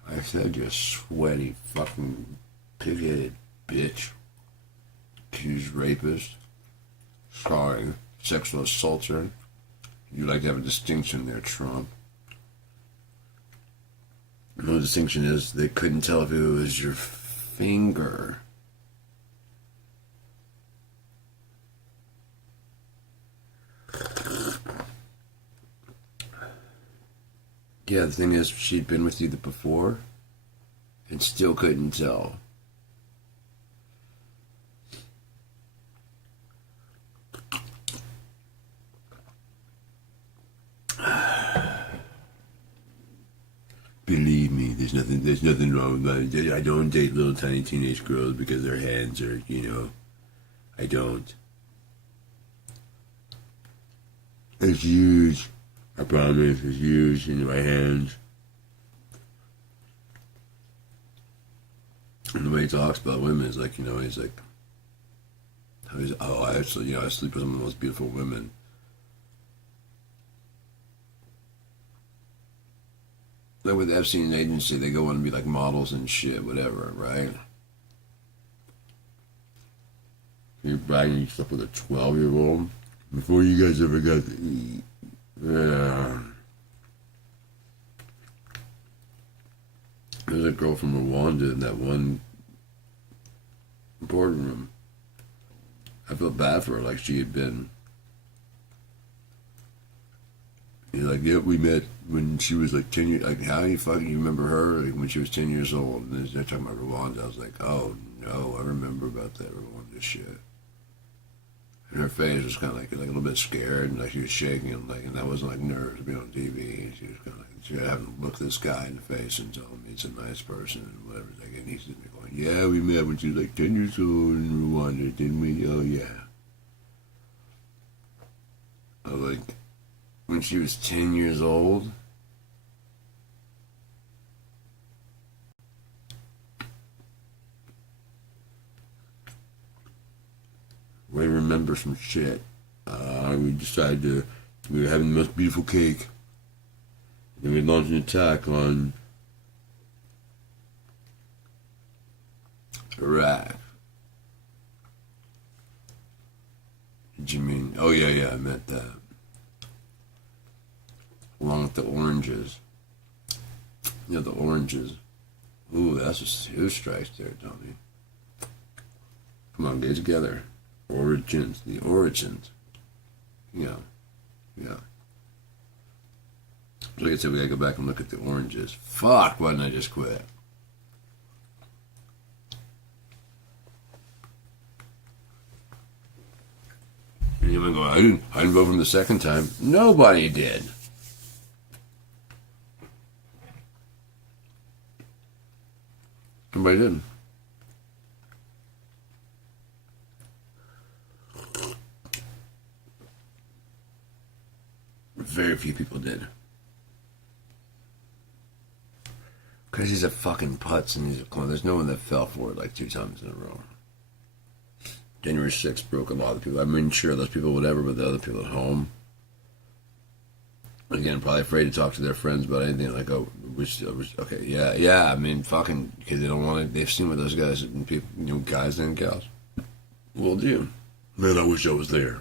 I said you sweaty fucking pig-headed bitch. Accused rapist. Sorry. Sexual assaulter. You like to have a distinction there, Trump. No distinction is they couldn't tell if it was your finger. Yeah, the thing is, she'd been with you before and still couldn't tell. Believe me, there's nothing wrong with that. I don't date little tiny teenage girls because their hands are, you know, I don't. It's huge. I promise, it's huge in my hands. And the way he talks about women is like, you know, he's like, I sleep with some of the most beautiful women. Like with Epstein agency, they go on to be like models and shit, whatever, right? You're bragging you slept with a 12-year-old before you guys ever got to eat. Yeah. There's a girl from Rwanda in that one boardroom. I felt bad for her, like she had been. You're like, yeah, we met when she was like 10 years. Like, how you fucking remember her? Like, when she was 10 years old. And then they're talking about Rwanda. I was like, oh no, I remember about that Rwanda shit. And her face was kind of like a little bit scared, and like she was shaking, and that wasn't like nerves to be on TV. She was kind of like, she had to look this guy in the face and tell him he's a nice person and whatever. Like, and he's sitting there going, yeah, we met when she was like 10 years old in Rwanda, didn't we? Oh yeah. I was like, when she was 10 years old. We remember some shit. We were having the most beautiful cake. Then we launched an attack on Iraq. Did you mean? Oh yeah, I meant that. Along with the oranges. Yeah, the oranges. Ooh, that's just 2 strikes there, Tommy. Come on, get together. Origins, the origins. Yeah. Like I said, we gotta go back and look at the oranges. Fuck, why didn't I just quit? And you're going, I didn't vote for him the second time. Nobody did. Nobody did. Very few people did. Because he's a fucking putz and he's a clone. There's no one that fell for it like 2 times in a row. January 6th broke a lot of people. I mean, sure, those people, whatever, but the other people at home, again, probably afraid to talk to their friends about anything. Like, oh, Okay, yeah. I mean, fucking, because they don't want to. They've seen what those guys, people, guys and gals, will do. Man, I wish I was there.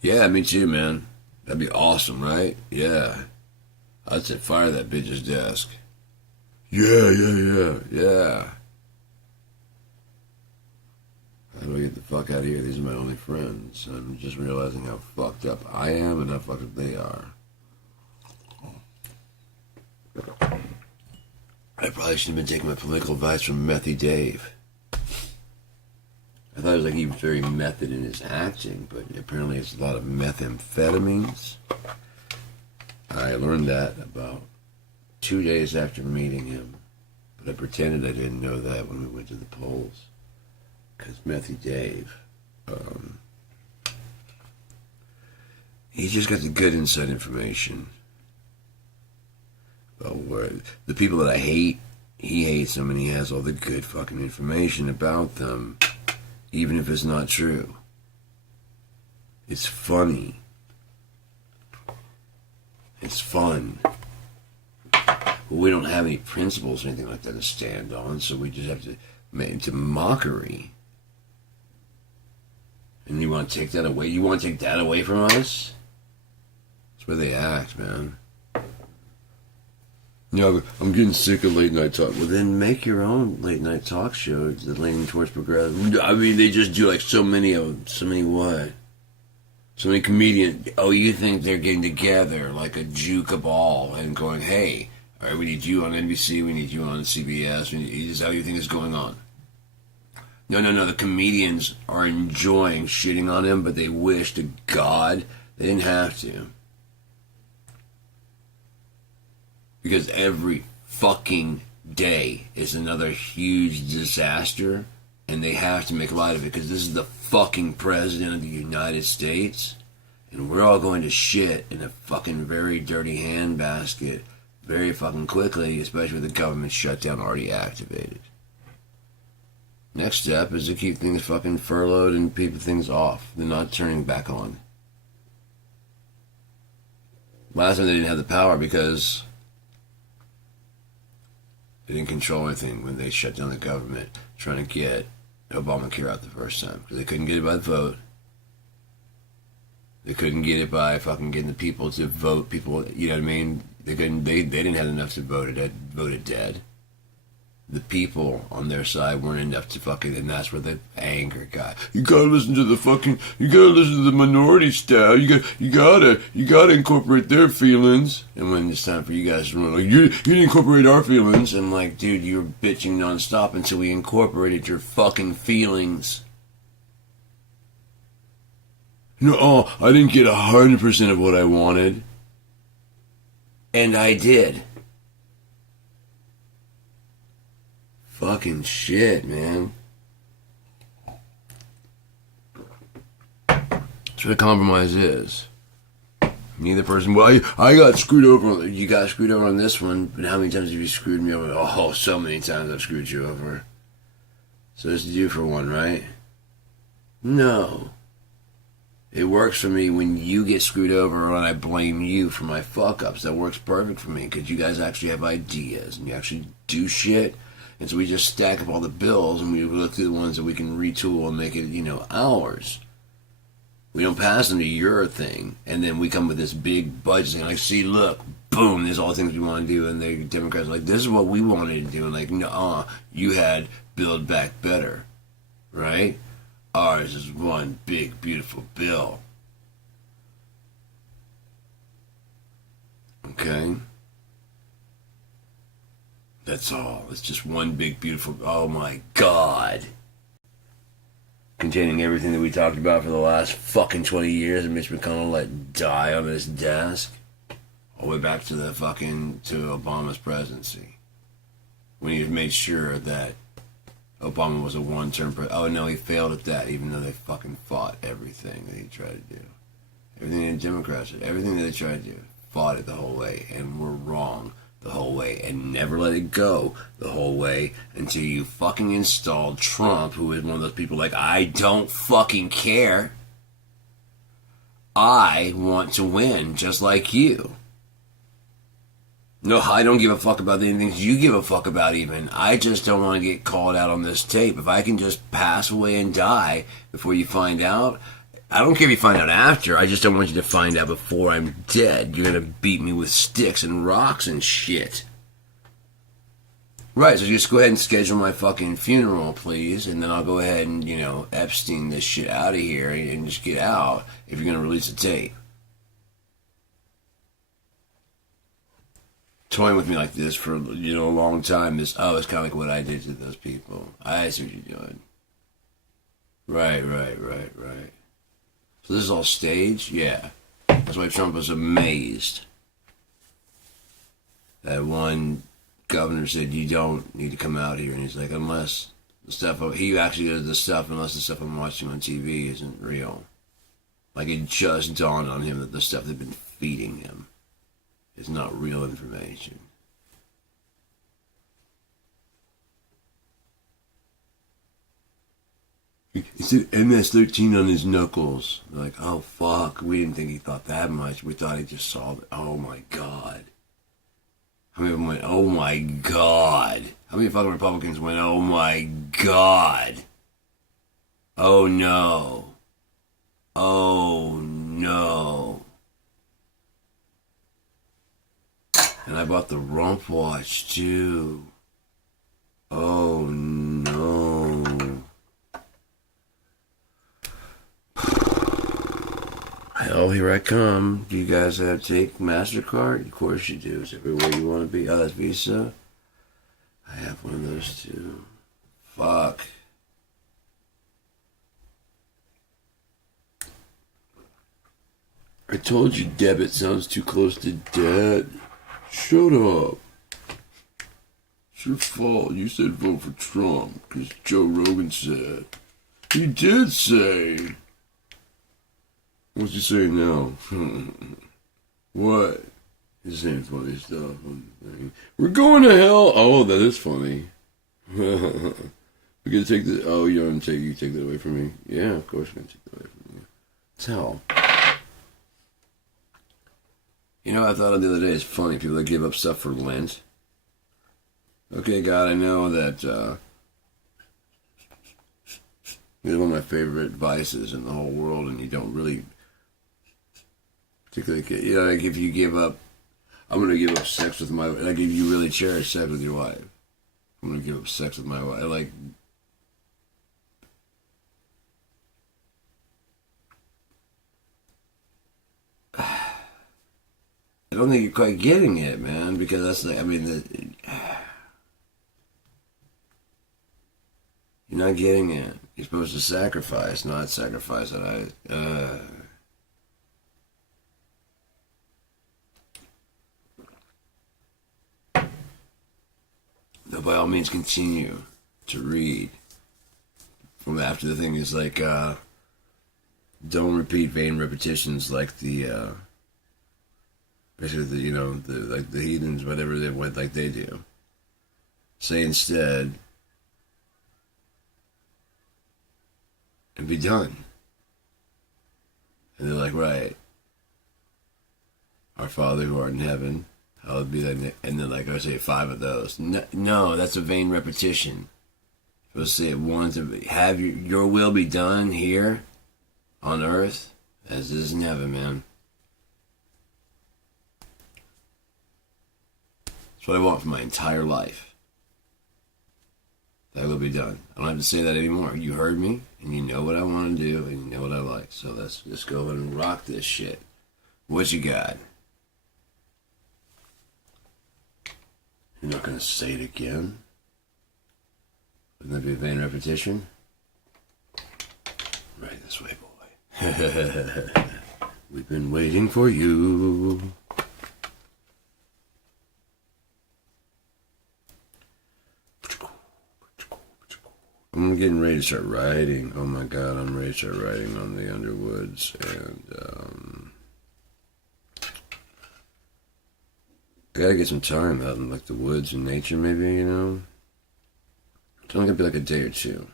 Yeah, me too, man. That'd be awesome, right? Yeah. I'd say fire that bitch's desk. Yeah. How do I get the fuck out of here? These are my only friends. I'm just realizing how fucked up I am and how fucked up they are. I probably shouldn't have been taking my political advice from Methy Dave. I thought it was like he was very method in his acting, but apparently it's a lot of methamphetamines. I learned that about 2 days after meeting him, but I pretended I didn't know that when we went to the polls. Because Methy Dave, he just got the good inside information. Where the people that I hate, he hates them, and he has all the good fucking information about them, even if it's not true. It's funny. It's fun. But we don't have any principles or anything like that to stand on, so we just have to make it to mockery. And you want to take that away? You want to take that away from us? That's where they act, man. I'm getting sick of late night talk. Well, then make your own late night talk show that's leaning towards progressive. I mean, they just do like so many of them. So many what? So many comedians. Oh, you think they're getting together like a Jew cabal and going, hey, all right, we need you on NBC, we need you on CBS. Is that how you think is going on? No. The comedians are enjoying shitting on him, but they wish to God they didn't have to. Because every fucking day is another huge disaster, and they have to make light of it because this is the fucking president of the United States, and we're all going to shit in a fucking very dirty handbasket very fucking quickly, especially with the government shutdown already activated. Next step is to keep things fucking furloughed and keep things off. They're not turning back on. Last time they didn't have the power because they didn't control anything when they shut down the government trying to get Obamacare out the first time. Because they couldn't get it by the vote. They couldn't get it by fucking getting the people to vote. People, you know what I mean? They didn't have enough to vote it dead. The people on their side weren't enough to fucking, and that's where the anger got. You gotta listen to the minority style. You gotta incorporate their feelings. And when it's time for you guys to run, like, you didn't incorporate our feelings. And like, dude, you were bitching nonstop until we incorporated your fucking feelings. I didn't get 100% of what I wanted. And I did. Fucking shit, man. That's what a compromise is. Neither person. Well, I got screwed over. You got screwed over on this one, but how many times have you screwed me over? Oh, so many times I've screwed you over. So it's due for one, right? No. It works for me when you get screwed over and I blame you for my fuck-ups. That works perfect for me because you guys actually have ideas and you actually do shit. And so we just stack up all the bills and we look through the ones that we can retool and make it, ours. We don't pass them to your thing. And then we come with this big budget saying, like, see, look, boom, there's all the things we want to do. And the Democrats are like, this is what we wanted to do. And like, no, you had Build Back Better, right? Ours is one big, beautiful bill. Okay? That's all. It's just one big, beautiful... Oh, my God. Containing everything that we talked about for the last fucking 20 years and Mitch McConnell let die on his desk. All the way back to to Obama's presidency. When he made sure that Obama was a one-term president. Oh, no, he failed at that, even though they fucking fought everything that he tried to do. Everything the Democrats did, everything that they tried to do, fought it the whole way and were wrong the whole way and never let it go the whole way until you fucking installed Trump, who is one of those people like, I don't fucking care. I want to win just like you. No, I don't give a fuck about the things you give a fuck about even. I just don't want to get called out on this tape. If I can just pass away and die before you find out, I don't care if you find out after. I just don't want you to find out before I'm dead. You're going to beat me with sticks and rocks and shit. Right, so just go ahead and schedule my fucking funeral, please, and then I'll go ahead and, Epstein this shit out of here and just get out if you're going to release a tape. Toying with me like this for, a long time is, it's kind of like what I did to those people. I see what you're doing. Right. So this is all staged? Yeah. That's why Trump was amazed. That one governor said, you don't need to come out here. And he's like, unless the stuff, he actually does the stuff, unless the stuff I'm watching on TV isn't real. Like it just dawned on him that the stuff they've been feeding him is not real information. He said MS-13 on his knuckles. They're like, oh fuck, we didn't think he thought that much. We thought he just saw it. Oh my god. How many of them went, oh my god? How many fucking Republicans went, oh my god? Oh no. Oh no. And I bought the rump watch too. Oh no. Hell, here I come. Do you guys have take MasterCard? Of course you do. It's everywhere you want to be. Oh, that's Visa? I have one of those too. Fuck. I told you debit sounds too close to debt. Shut up. It's your fault. You said vote for Trump because Joe Rogan said. He did say. What's he saying now? What? He's saying funny stuff. We're going to hell. Oh, that is funny. We're gonna take the. Oh, you want to take? You take that away from me? Yeah, of course we're gonna take that away from you. It's hell. I thought the other day it's funny. People that give up stuff for Lent. Okay, God, I know that. It's one of my favorite vices in the whole world, and you don't really. Particularly, like if you give up, I'm going to give up sex with my wife. Like if you really cherish sex with your wife, I'm going to give up sex with my wife. I don't think you're quite getting it, man, because that's like, you're not getting it. You're supposed to sacrifice, not sacrifice that No, by all means, continue to read. From after the thing is like, don't repeat vain repetitions like the, basically like the heathens, whatever they went like they do. Say instead, and be done. And they're like, right. Our Father who art in heaven, hallowed be thy name. And then, like I say, 5 of those. No, that's a vain repetition. You're supposed to say it once. Have your will be done here on earth as it is in heaven, man. That's what I want for my entire life. That will be done. I don't have to say that anymore. You heard me, and you know what I want to do, and you know what I like. So let's just go ahead and rock this shit. What you got? You're not going to say it again? Wouldn't that be a vain repetition? Right this way, boy. We've been waiting for you. I'm getting ready to start writing. Oh my god, I'm ready to start writing on the Underwoods, and I gotta get some time out in like the woods and nature, maybe, It's only gonna be like a day or two.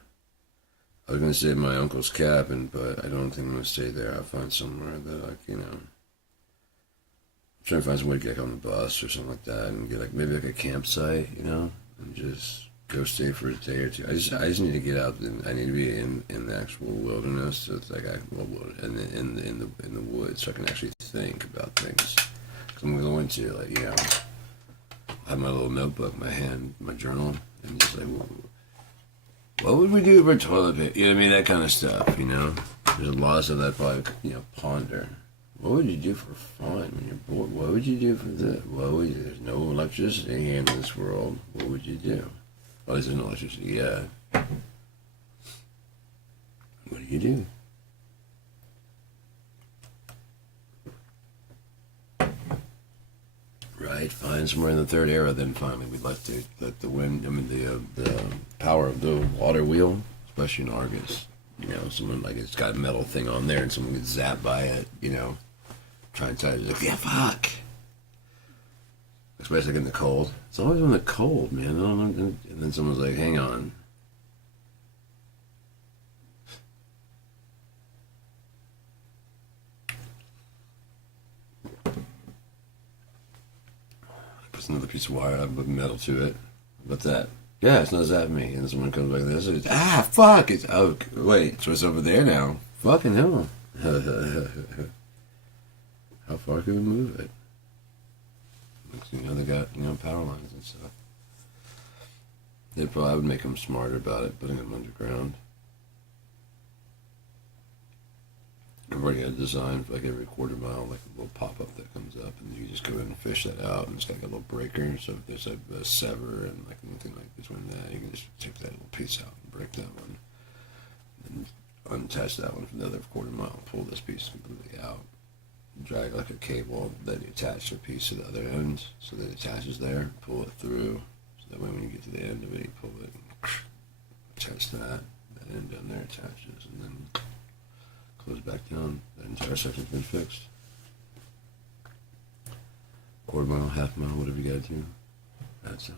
I was gonna stay at my uncle's cabin, but I don't think I'm gonna stay there. I'll find somewhere that trying to find some way to get on the bus or something like that and get like maybe like a campsite, you know, and just go stay for a day or two. I just need to get out and I need to be in the actual wilderness. So it's like in the woods, so I can actually think about things. Cause I'm going to like, you know, have my little notebook, my journal, and just like, what would we do for toilet paper? You know what I mean? That kind of stuff. You know, there's a lot of stuff that I probably, you know, ponder. What would you do for fun when you're bored? What would you do for this? What would you, there's no electricity here in this world. What would you do? Well, there's no electricity yet. What do you do? Right, find somewhere in the third era. Then finally, we'd let the wind. I mean, the power of the water wheel, especially in Argus. You know, someone like it's got a metal thing on there, and someone gets zapped by it. You know, try and tell you, like, yeah, fuck. Especially like in the cold. It's always in the cold, man. I don't know. And then someone's like, hang on. Puts another piece of wire, I put metal to it. What's that? Yeah, it's not zapping me. And someone comes like this. It's, fuck! It's, oh, wait, so it's over there now. Fucking hell. How far can we move it? You know, they got, you know, power lines and stuff. I would make them smarter about it, putting them underground. I've already got a design for like every quarter mile, like a little pop-up that comes up, and you just go in and fish that out, and it's got like a little breaker, so if there's a sever and like anything like between that, you can just take that little piece out and break that one, and unattach that one from the other quarter mile, pull this piece completely out, drag like a cable, then you attach a piece to the other end, so that it attaches there, pull it through, so that way when you get to the end of it, you pull it, and attach that end down there attaches, and then close back down. That entire section's been fixed. Quarter mile, half mile, whatever you gotta do. That's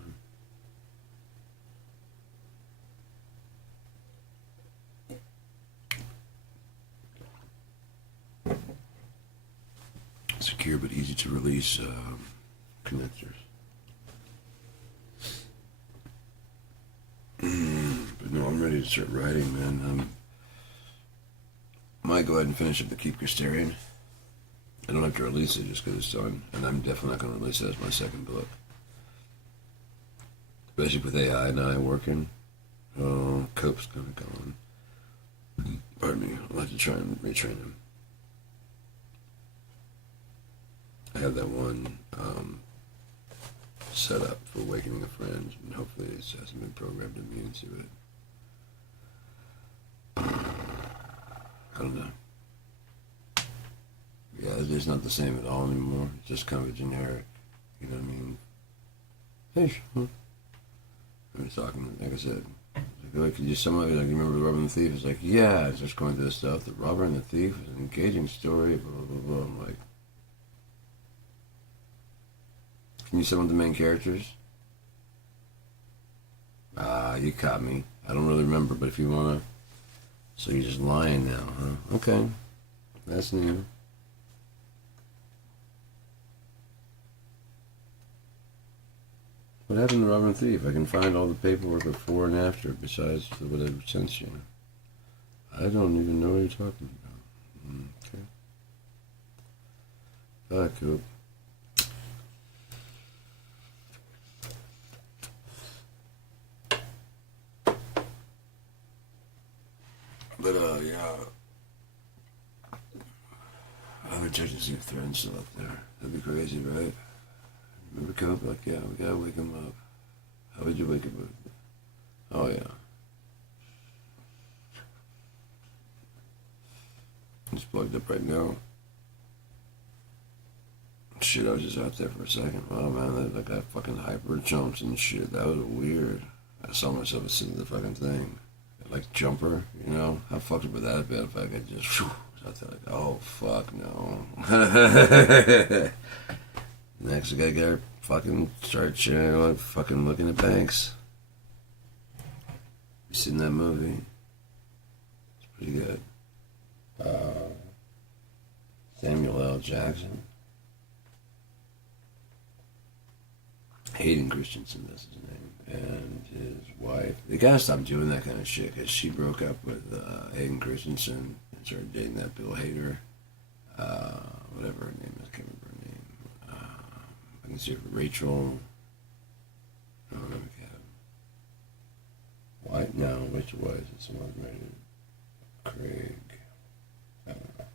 secure but easy to release connectors. But no, I'm ready to start writing, man. Might go ahead and finish up the Keep Custarian. I don't have to release it just because it's done, and I'm definitely not going to release it as my second book. Especially with AI and I working. Oh, Cope's kind of gone. Pardon me, I'll have to try and retrain him. I have that one set up for Awakening a Friend, and hopefully it hasn't been programmed immune to it. I don't know. Yeah, it's not the same at all anymore. It's just kind of a generic, you know what I mean? Hey, Sean. I was talking, like I said, like, could you sum up, like, you remember The Robber and the Thief? It's like, yeah, it's just going through the stuff. The Robber and the Thief is an engaging story, blah, blah, blah, blah. I'm like, can you sum up the main characters? You caught me. I don't really remember, but if you want to. So you're just lying now, huh? Okay. That's new. What happened to Robber and Thief? I can find all the paperwork before and after besides what I sent you. I don't even know what you're talking about. Okay. Bye, Coop. But, yeah. I would check to see if Thread's still up there. That'd be crazy, right? Remember Cope? Like, yeah, we gotta wake him up. How would you wake him up? Oh, yeah. He's plugged up right now. Shit, I was just out there for a second. Oh, man, that got fucking hyper jumps and shit. That was weird. I saw myself sitting in the fucking thing. Like Jumper, you know? How fucked up would that have been if I could just, whew, I was like, oh, fuck, no. Next, I gotta get her fucking start, you know, fucking looking at banks. You seen that movie? It's pretty good. Samuel L. Jackson. Hayden Christensen, that's his name, and his wife. They gotta stop doing that kind of shit, because she broke up with Hayden Christensen and started dating that Bill Hader. Whatever her name is, I can't remember her name. I can see her, Rachel. I don't know. White? No, which was it? Someone married Craig. I don't know.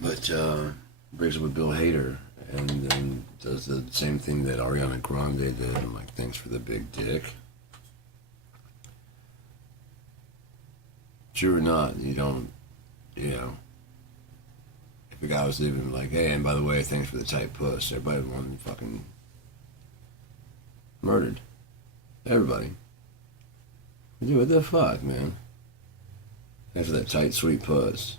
But breaks up with Bill Hader, and then does the same thing that Ariana Grande did, and like, thanks for the big dick. True or not, you don't, you know, if a guy was leaving like, hey, and by the way, thanks for the tight puss, everybody would want fucking murdered. Everybody. Dude, what the fuck, man? Thanks for that tight, sweet puss.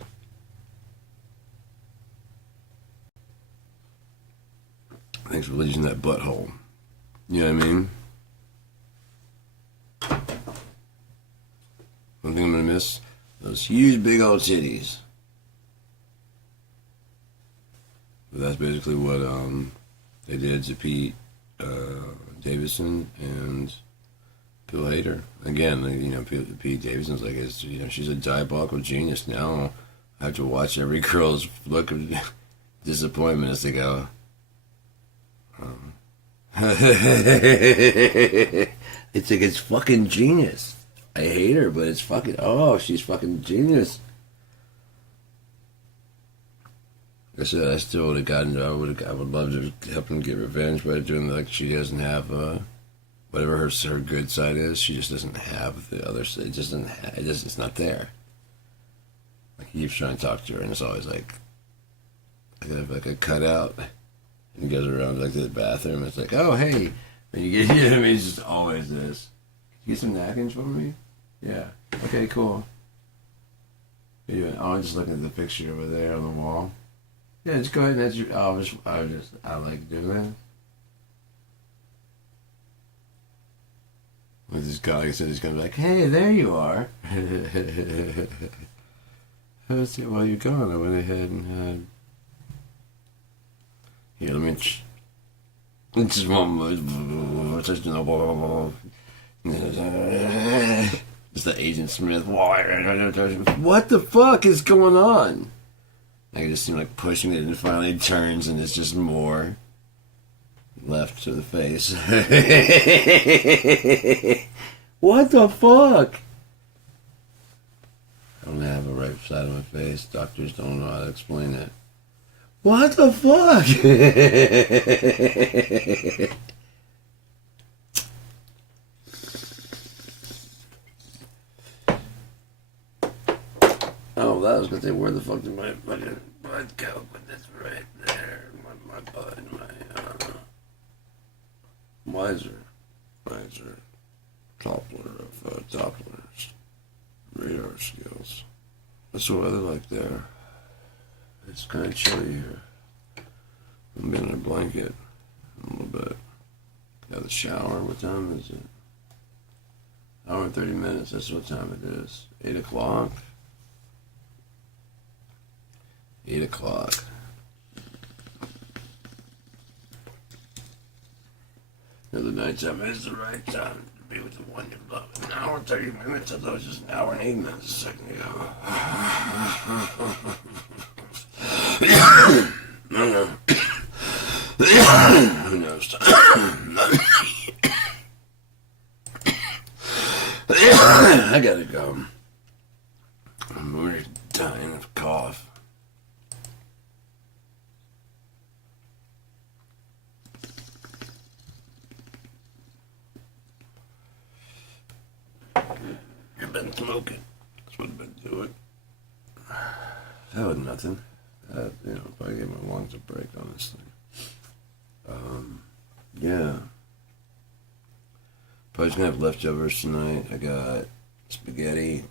Thanks for using that butthole. You know what I mean? One thing I'm gonna miss, those huge big old titties. But that's basically what they did to Pete Davidson and Bill Hader. Again, you know, Pete Davidson's like, you know, she's a diabolical genius. Now I have to watch every girl's look of disappointment as they go. It's like, it's fucking genius. I hate her, but it's fucking, oh, she's fucking genius. Like I said, I still would have gotten, I would love to help him get revenge by doing, like, she doesn't have, whatever her good side is, she just doesn't have the other side. It just doesn't have, it's not there. Like, he keeps trying to talk to her, and it's always like a cutout. And he goes around, like, to the bathroom, and it's like, oh, hey. And you get, you know what I mean? It's just always this. Get some napkins for me? Yeah. Okay, cool. What are you doing? Oh, I'm just looking at the picture over there on the wall. Yeah, just go ahead and that's your. I like doing that. With this guy, like I said, he's gonna be like, hey, there you are. Let's see, while you're gone, I went ahead and had. Here, let me. It's just it's the Agent Smith. What the fuck is going on? I just seem like pushing it, and finally it turns, and it's just more left to the face. What the fuck? I don't have a right side of my face. Doctors don't know how to explain it. What the fuck? Oh, that was gonna say, where the fuck did my fucking butt go? But that's right there. My butt and my Weiser Doppler of Doppler's radar skills. What's the weather like there? It's kind of chilly here. I'm in a blanket a little bit. Got the shower. What time is it? Hour and 30 minutes. That's what time it is. 8 o'clock. 8 o'clock. The nighttime is the right time to be with the one you love. An hour and 30 minutes. I thought it was just an hour and 8 minutes a second ago. No. Who knows? I gotta go. I'm already dying of cough. You've been smoking. That's what I've been doing. That was nothing. You know, if I gave my lungs a break on this thing. Yeah. Probably gonna have leftovers tonight. I got spaghetti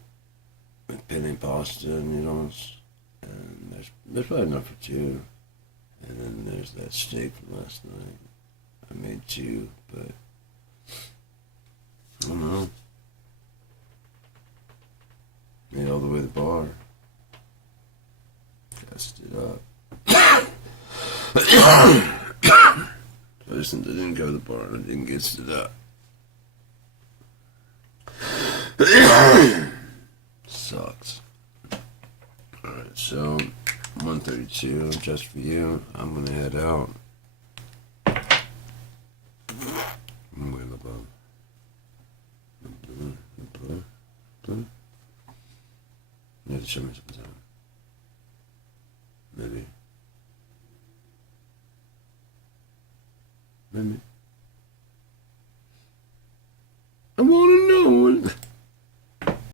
with penne pasta noodles, and there's probably enough for two. And then there's that steak from last night. I made two, but I don't know. Made all the way to the bar. messed it up. Listen, I didn't go to the bar and I didn't get stood up. Sucks. Alright, so 132 just for you. I'm gonna head out. I'm way above. Blue. You have to show me sometime. Maybe. I want